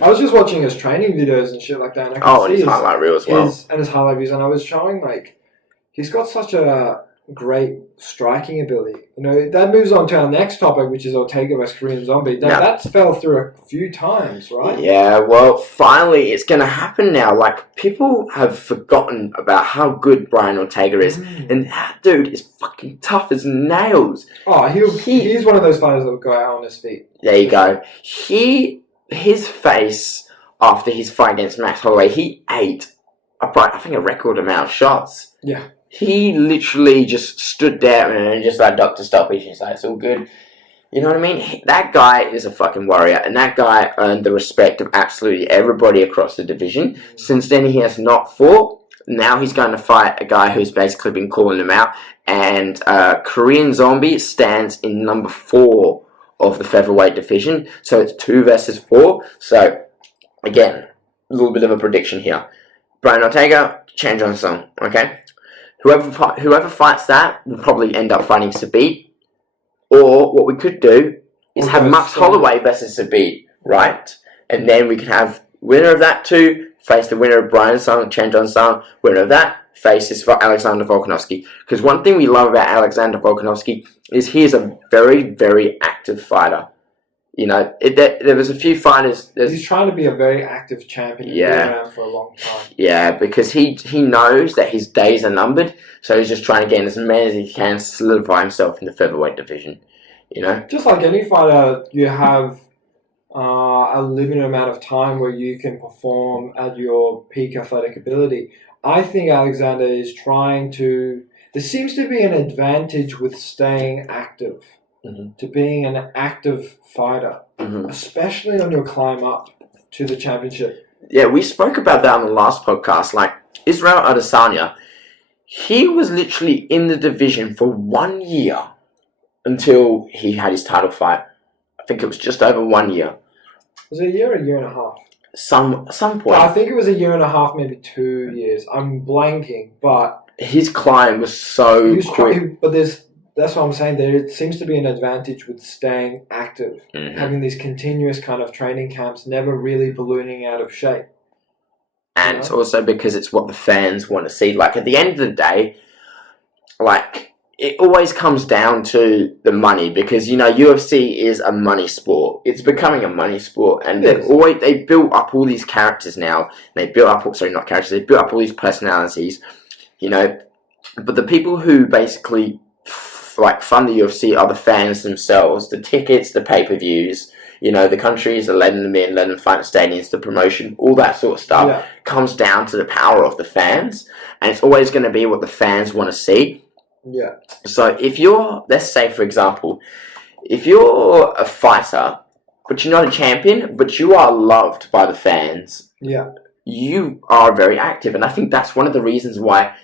I was just watching his training videos and shit like that. And and his highlight reel as well. His highlight views. And I was showing, he's got such a great striking ability. That moves on to our next topic, which is Ortega versus Korean Zombie. That's fell through a few times, right? Yeah, well, finally, it's going to happen now. People have forgotten about how good Brian Ortega is. And that dude is fucking tough as nails. Oh, he's one of those fighters that will go out on his feet. There you go. His face, after his fight against Max Holloway, he ate a record amount of shots. Yeah. He literally just stood there and just Dr. Stoppage. He's like, it's all good. You know what I mean? That guy is a fucking warrior. And that guy earned the respect of absolutely everybody across the division. Since then, he has not fought. Now he's going to fight a guy who's basically been calling him out. And Korean Zombie stands in number 4 of the featherweight division. So it's 2 versus 4. So, again, a little bit of a prediction here. Brian Ortega, Chan Jong Sung, okay? Whoever fights that will probably end up fighting Sabit. Or what we could do is have Max Holloway versus Sabit, right? And then we could have winner of that 2 face the winner of Brian Sung, Chan Jong Sung. Winner of that faces for Alexander Volkanovski. Because one thing we love about Alexander Volkanovski is he is a very, very active fighter. You know, there was a few fighters. He's trying to be a very active champion. He's been around for a long time. Yeah, because he knows that his days are numbered, so he's just trying to gain as many as he can to solidify himself in the featherweight division. You know, just like any fighter, you have a limited amount of time where you can perform at your peak athletic ability. I think Alexander is trying to. There seems to be an advantage with staying active. To being an active fighter, especially on your climb up to the championship. Yeah, we spoke about that on the last podcast. Like, Israel Adesanya, he was literally in the division for 1 year until he had his title fight. I think it was just over 1 year. Was it a year or a year and a half? Some point. I think it was a year and a half, maybe 2 years. I'm blanking, but... His climb was so quick. But that's what I'm saying. There seems to be an advantage with staying active, having these continuous kind of training camps, never really ballooning out of shape. And it's also because it's what the fans want to see. Like, at the end of the day, like, it always comes down to the money because, you know, UFC is a money sport. It's becoming a money sport. And they built up all these characters now. They built up, not characters, they built up all these personalities, you know. But the people who basically... fund the UFC are the fans themselves, the tickets, the pay-per-views, you know, the countries are letting them in, letting them fight in stadiums, the promotion, all that sort of stuff comes down to the power of the fans, and it's always going to be what the fans want to see. Yeah. So if you're, let's say for example, if you're a fighter, but you're not a champion, but you are loved by the fans, you are very active, and I think that's one of the reasons why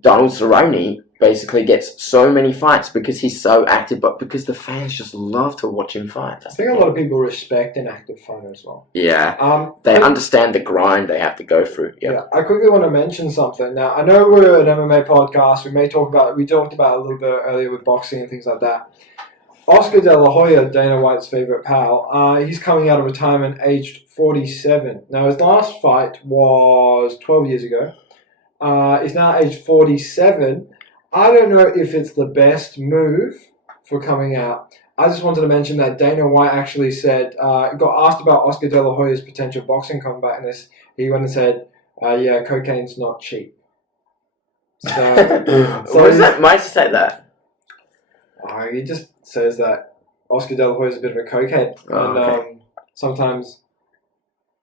Donald Cerrone basically gets so many fights because he's so active, but because the fans just love to watch him fight. I think a lot of people respect an active fighter as well. Yeah. They understand the grind they have to go through. Yep. Yeah. I quickly want to mention something. Now, I know we're an MMA podcast. We talked about it a little bit earlier with boxing and things like that. Oscar De La Hoya, Dana White's favorite pal, he's coming out of retirement aged 47. Now, his last fight was 12 years ago. He's now aged 47. I don't know if it's the best move for coming out. I just wanted to mention that Dana White actually said, got asked about Oscar De La Hoya's potential boxing comeback, and he went and said, yeah, cocaine's not cheap. So, what is that? Why did you say that? He just says that Oscar De La Hoya is a bit of a cokehead. Sometimes...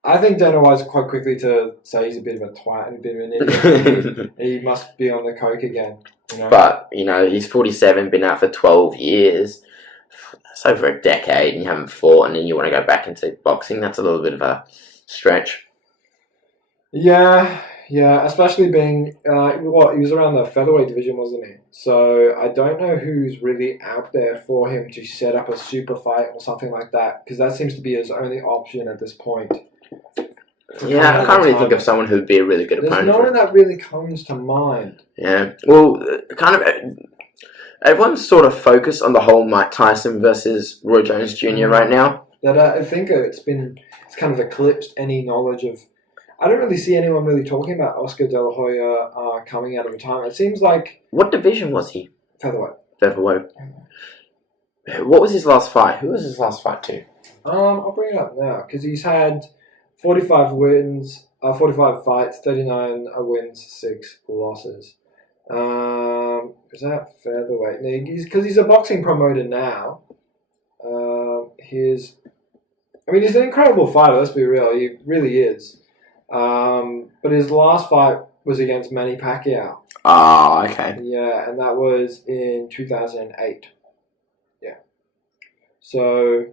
I think Dana White's quite quickly to say he's a bit of a twat and a bit of an idiot. He must be on the coke again. You know? But, you know, he's 47, been out for 12 years. That's over a decade, and you haven't fought, and then you want to go back into boxing. That's a little bit of a stretch. Yeah, especially being... he was around the featherweight division, wasn't he? So I don't know who's really out there for him to set up a super fight or something like that, because that seems to be his only option at this point. Yeah, I can't really think of someone who'd be a really good opponent. There's no one that really comes to mind. Yeah, well, everyone's sort of focused on the whole Mike Tyson versus Roy Jones Jr. right now. That I think it's kind of eclipsed any knowledge of. I don't really see anyone really talking about Oscar De La Hoya coming out of retirement. It seems like... What division was he? Featherweight. What was his last fight? Who was his last fight to? I'll bring it up now, because he's had 45 wins, 45 fights, 39 wins, 6 losses. Is that featherweight? Because he's a boxing promoter now. He's an incredible fighter, let's be real. He really is. But his last fight was against Manny Pacquiao. Oh, okay. Yeah, and that was in 2008. Yeah. So,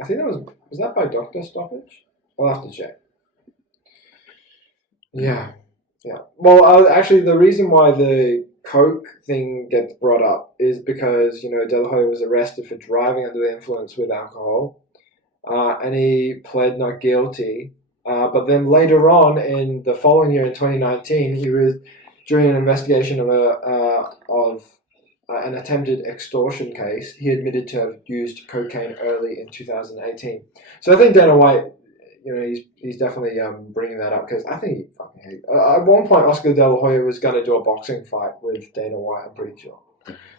I think that was that by doctor stoppage? I'll have to check. Yeah. Well, actually, the reason why the Coke thing gets brought up is because, De La Hoya was arrested for driving under the influence with alcohol, and he pled not guilty. But then later on, in the following year, in 2019, he was during an investigation of an attempted extortion case. He admitted to have used cocaine early in 2018. So I think Dana White, he's definitely bringing that up because I think he fucking hates. At one point, Oscar De La Hoya was going to do a boxing fight with Dana White. I'm pretty sure.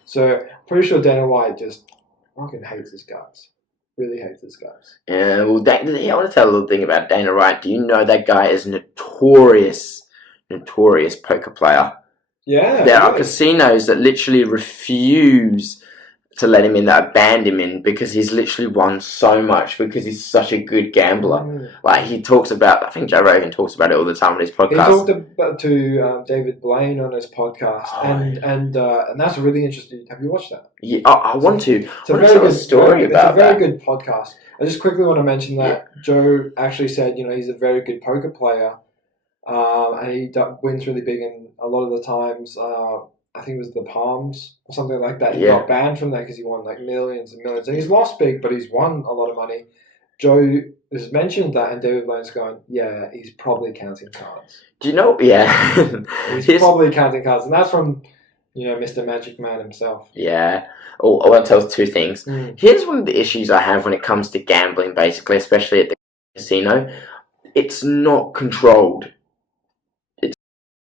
So pretty sure Dana White just fucking hates his guts. Really hates his guts. Yeah, well, I want to tell a little thing about Dana White. Do you know that guy is notorious poker player? Yeah. There are casinos that literally refuse to let him in, that abandon him in, because he's literally won so much because he's such a good gambler. Like, he talks about, I think Joe Rogan talks about it all the time on his podcast. He talked to David Blaine on his podcast, and that's really interesting. Have you watched that? Yeah, I want to. It's a very good story about that. It's a very good podcast. I just quickly want to mention that Joe actually said, he's a very good poker player, and he wins really big, and a lot of the times, I think it was the Palms or something like that. He got banned from that because he won like millions and millions. And he's lost big, but he's won a lot of money. Joe has mentioned that, and David Blaine's going, yeah, he's probably counting cards. Do you know? Yeah. He's probably counting cards. And that's from, Mr. Magic Man himself. Yeah. Oh, I want to tell two things. Here's one of the issues I have when it comes to gambling, basically, especially at the casino. It's not controlled.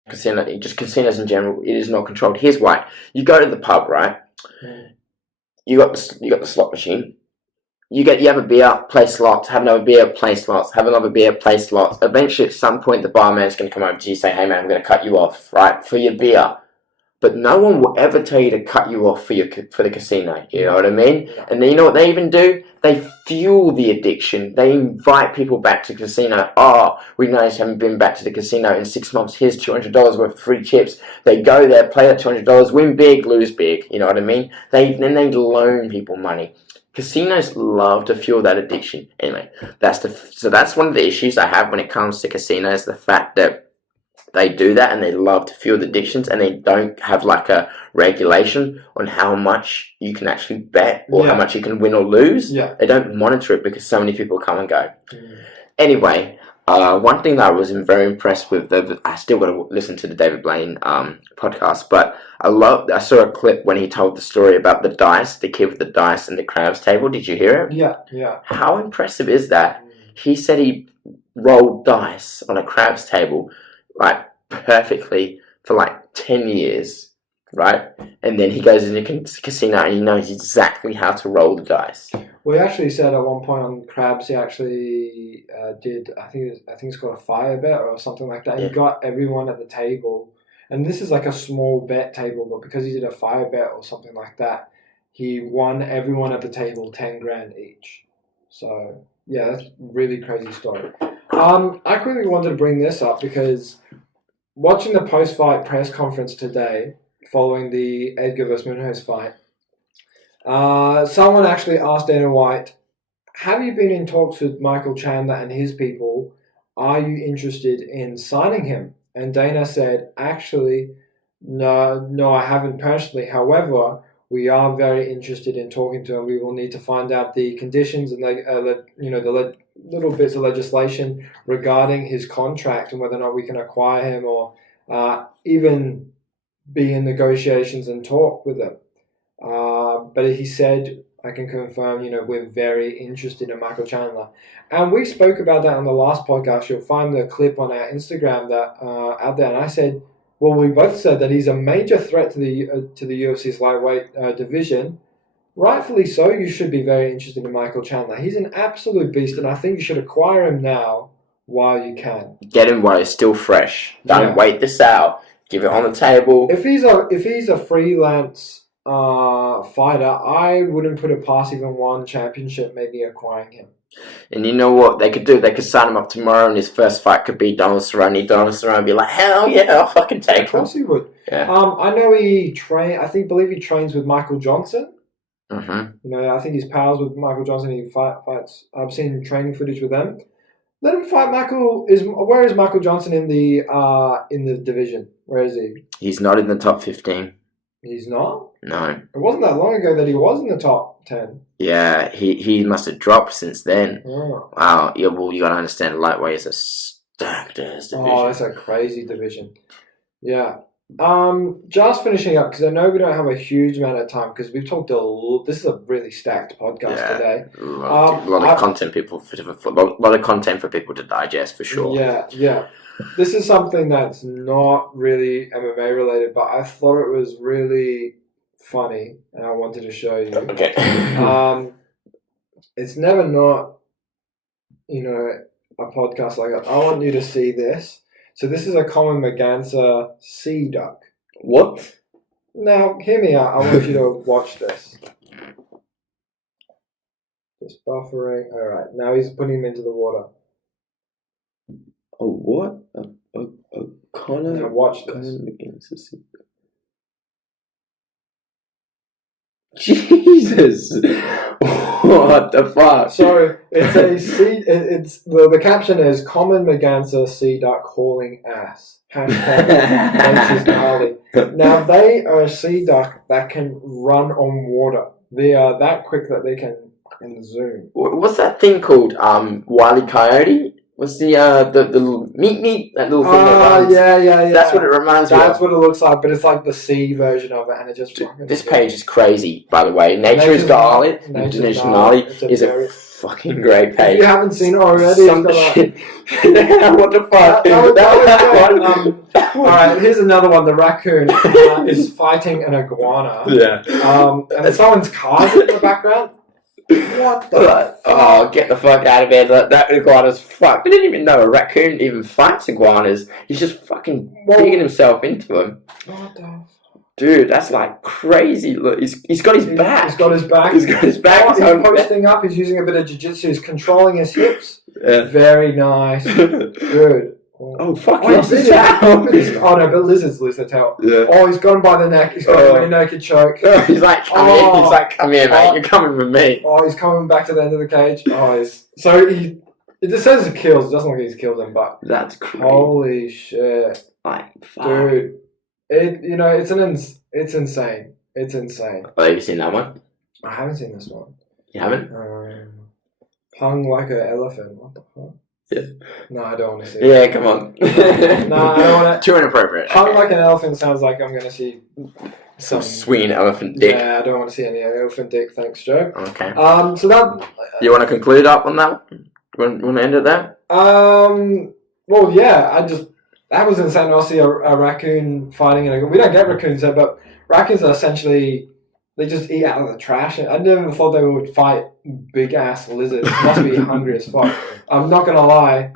Just casinos in general, it is not controlled. Here's why: you go to the pub, right? You got the slot machine. You have a beer, play slots. Have another beer, play slots. Have another beer, play slots. Eventually, at some point, the barman's going to come over to you and say, "Hey, man, I'm going to cut you off, right, for your beer." But no one will ever tell you to cut you off for the casino. You know what I mean? And then you know what they even do? They fuel the addiction. They invite people back to the casino. Oh, we noticed you haven't been back to the casino in 6 months. Here's $200 worth of free chips. They go there, play that $200, win big, lose big. You know what I mean? Then they loan people money. Casinos love to fuel that addiction. Anyway, so that's one of the issues I have when it comes to casinos. The fact that they do that, and they love to fuel the addictions, and they don't have like a regulation on how much you can actually bet or how much you can win or lose. They don't monitor it because so many people come and go. Anyway, one thing that I was very impressed with, I still got to listen to the David Blaine podcast, but I saw a clip when he told the story about the dice, the kid with the dice and the crabs table. Did you hear it? Yeah. How impressive is that? He said he rolled dice on a crabs table like perfectly for like 10 years, right? And then he goes into a casino and he knows exactly how to roll the dice. Well, he actually said at one point on crabs, he actually did, I think it's called a fire bet or something like that. He got everyone at the table, and this is like a small bet table, but because he did a fire bet or something like that, he won everyone at the table 10 grand each. So yeah, that's a really crazy story. I quickly wanted to bring this up because watching the post-fight press conference today, following the Edgar vs. Munoz fight, someone actually asked Dana White, have you been in talks with Michael Chandler and his people? Are you interested in signing him? And Dana said, actually, no, I haven't personally. However, we are very interested in talking to him. We will need to find out the conditions and the little bits of legislation regarding his contract and whether or not we can acquire him or even be in negotiations and talk with him. But he said, I can confirm, we're very interested in Michael Chandler. And we spoke about that on the last podcast. You'll find the clip on our Instagram that out there. And I said, well, we both said that he's a major threat to the UFC's lightweight division. Rightfully so, you should be very interested in Michael Chandler. He's an absolute beast, and I think you should acquire him now while you can. Get him while he's still fresh. Don't wait this out. Give it on the table. If he's a freelance fighter, I wouldn't put it past even one championship, maybe acquiring him. And you know what they could do? They could sign him up tomorrow, and his first fight could be Donald Cerrone. Donald Cerrone would be like, hell yeah, I'll fucking take him. Of course he would. Yeah. I know he believe he trains with Michael Johnson. Mm-hmm. I think he's pals with Michael Johnson. He fights. I've seen training footage with them. Let him fight Michael. Where is Michael Johnson in the division? Where is he? He's not in the top 15. He's not? No. It wasn't that long ago that he was in the top 10. Yeah, he must have dropped since then. Oh. Wow. Yeah, well, you got to understand, lightweight is a stacked ass division. Oh, that's a crazy division. Yeah. Just finishing up, because I know we don't have a huge amount of time, because we've talked this is a really stacked podcast today. A lot of content for people to digest, for sure. Yeah. This is something that's not really MMA related, but I thought it was really funny, and I wanted to show you. Okay. It's never not, a podcast like that. I want you to see this. So this is a common merganser sea duck. What? Now, hear me out. I want you to watch this. Just buffering. All right. Now he's putting him into the water. Oh, what? Connor. Now watch this. Jesus! What the fuck? So it's a sea. It's the caption is common merganser sea duck hauling ass. Nature's gnarly. Now they are a sea duck that can run on water. They are that quick that they can zoom. What's that thing called? Wile E. Coyote? What's the little meat that little thing that runs? Yeah. That's what it reminds me of. That's what it looks like, but it's like the sea version of it, and it just. This page is crazy, by the way. Nature's Gnarly. Nature's Gnarly is a fucking great page. If you haven't seen it already, what the fuck? All right, here's another one. The raccoon is fighting an iguana. Yeah. And someone's car's in the background. What the fuck? Oh, get the fuck out of here. That iguana's fucked. I didn't even know a raccoon even fights iguanas. He's just fucking digging himself into them. What the fuck? Dude, that's like crazy. Look, he's got his back. He's got his back. He's posting up. He's using a bit of jiu-jitsu. He's controlling his hips. Yeah. Very nice. Good. Oh, fuck yes. Oh, no, but lizard's tail. Yeah. Oh, he's gone by the neck. He's got a rear naked choke. He's like, come here. He's like, come here, mate. You're coming with me. Oh, he's coming back to the end of the cage. So it just says it kills. It doesn't look like he's killed him, but that's crazy. Holy shit, like, fuck. Dude. It's insane. It's insane. Oh, have you seen that one? I haven't seen this one. You haven't? Hung like an elephant. What the fuck? Yeah. No, I don't want to see it. Yeah, come on. No, I don't want to. Too inappropriate. Hung like an elephant sounds like I'm going to see some swinging elephant dick. Yeah, I don't want to see any elephant dick. Thanks, Joe. Okay. So that. You want to conclude up on that one? You want to end it there? Well, yeah. That was insane. I see a raccoon fighting we don't get raccoons there, but raccoons are essentially. They just eat out of the trash. I never thought they would fight big ass lizards. They must be hungry as fuck. I'm not gonna lie,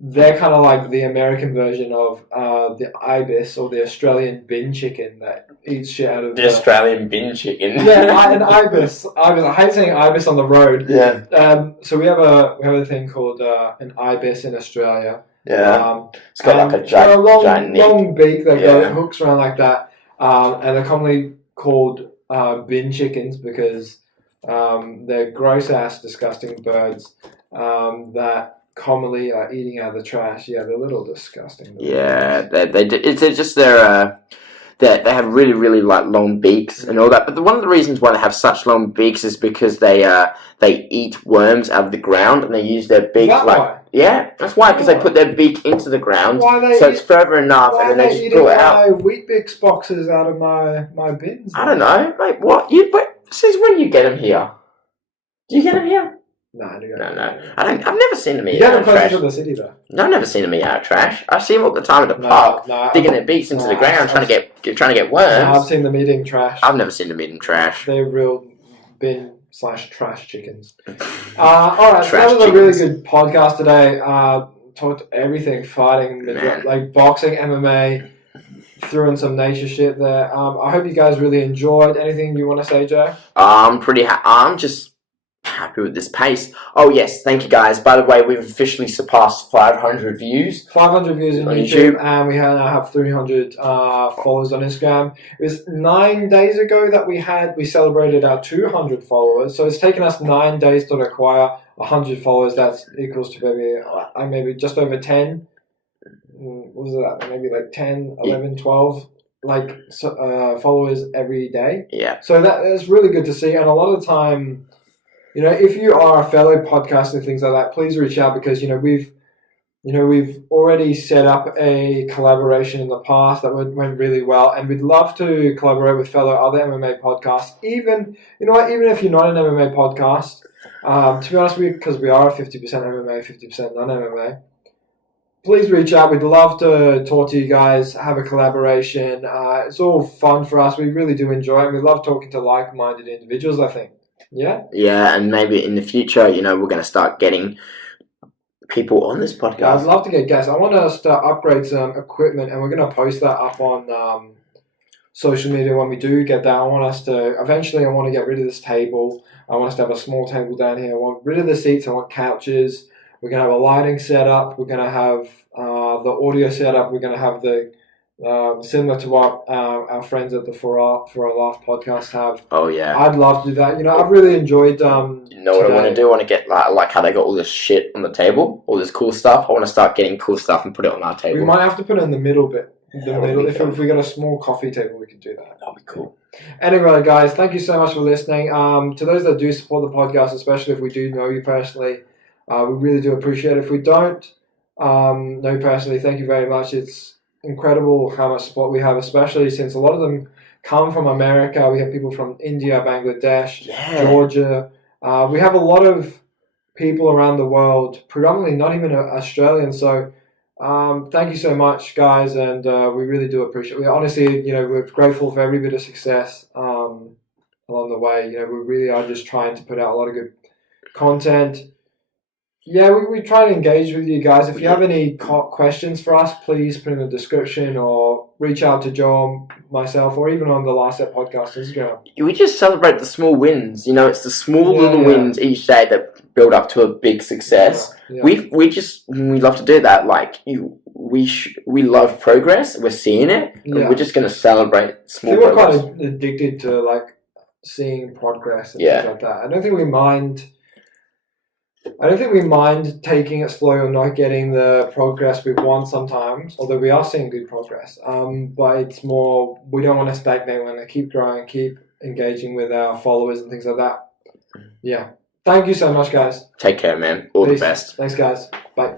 they're kind of like the American version of the ibis or the Australian bin chicken that eats shit out of the Australian bin chicken. Yeah, an ibis. I hate saying ibis on the road. Yeah. So we have a thing called an ibis in Australia. Yeah. It's got like a giant long beak that hooks around like that, and they're commonly called bin chickens because they're gross ass disgusting birds that commonly are eating out of the trash. Yeah, they're a little disgusting. Yeah, they have really, really like long beaks and all that. But one of the reasons why they have such long beaks is because they eat worms out of the ground and they use their beak why? Yeah, that's why, because they put their beak into the ground, so it's further enough, and then they just pull it out. Why Wheat Bix boxes out of my bins? I don't know, mate. What? Since when you get them here? Do you get them here? No, I don't. No. I've never seen them eat out of trash. You get them closer to the city, though. No, I've never seen them eat out of trash. I see them all the time at the park, digging their beaks into the ground, trying to get worms. No, I've seen them eating trash. I've never seen them eating trash. They're real bin/trash chickens. All right, so that was a really good podcast today. Talked everything, fighting, like boxing, MMA, threw in some nature shit there. I hope you guys really enjoyed. Anything you want to say, Joe? I'm just happy with this pace. Oh yes, thank you guys. By the way, we've officially surpassed 500 views. 500 views on YouTube, and we now have 300 followers on Instagram. It was 9 days ago that we celebrated our 200 followers. So it's taken us 9 days to acquire 100 followers. That's equals to maybe just over 10. What was that? Maybe like 10, 11, 12 followers every day. Yeah. So that's really good to see. And a lot of the time, if you are a fellow podcaster and things like that, please reach out, because we've already set up a collaboration in the past that went really well, and we'd love to collaborate with fellow other MMA podcasts. Even if you're not an MMA podcast, to be honest with you, because we are 50% MMA, 50% non-MMA. Please reach out. We'd love to talk to you guys, have a collaboration. It's all fun for us. We really do enjoy it. We love talking to like-minded individuals, I think. Yeah? Yeah, and maybe in the future, we're going to start getting people on this podcast. I'd love to get guests. I want us to upgrade some equipment, and we're going to post that up on social media when we do get that. I want to get rid of this table. I want us to have a small table down here. I want rid of the seats. I want couches. We're going to have a lighting setup. We're going to have the audio setup. We're going to have the similar to what our friends at the For Our Laugh podcast have. Oh, yeah. I'd love to do that. I've really enjoyed what I want to do? I want to get like how they got all this shit on the table, all this cool stuff. I want to start getting cool stuff and put it on our table. We might have to put it in the middle bit. If we got a small coffee table, we can do that. That'll be cool. Anyway, guys, thank you so much for listening. To those that do support the podcast, especially if we do know you personally, we really do appreciate it. If we don't know you personally, thank you very much. It's incredible how much support we have, especially since a lot of them come from America. We have people from India, Bangladesh, Georgia. We have a lot of people around the world, predominantly not even Australian. So thank you so much, guys, and we really do appreciate it. We honestly, we're grateful for every bit of success along the way. We really are just trying to put out a lot of good content. Yeah, we try to engage with you guys. If you have any questions for us, please put in the description or reach out to Joe, myself, or even on the Last Set Podcast Instagram. We just celebrate the small wins. It's the small little wins each day that build up to a big success. Yeah. We love to do that. We love progress. We're seeing it. And we're just going to celebrate small progress. We're quite addicted to seeing progress and things like that. I don't think we mind taking it slow or not getting the progress we want sometimes, although we are seeing good progress. But it's more, we don't want to stagnate. We want to keep growing, keep engaging with our followers and things like that. Yeah. Thank you so much, guys. Take care, man. All the best. Thanks, guys. Bye.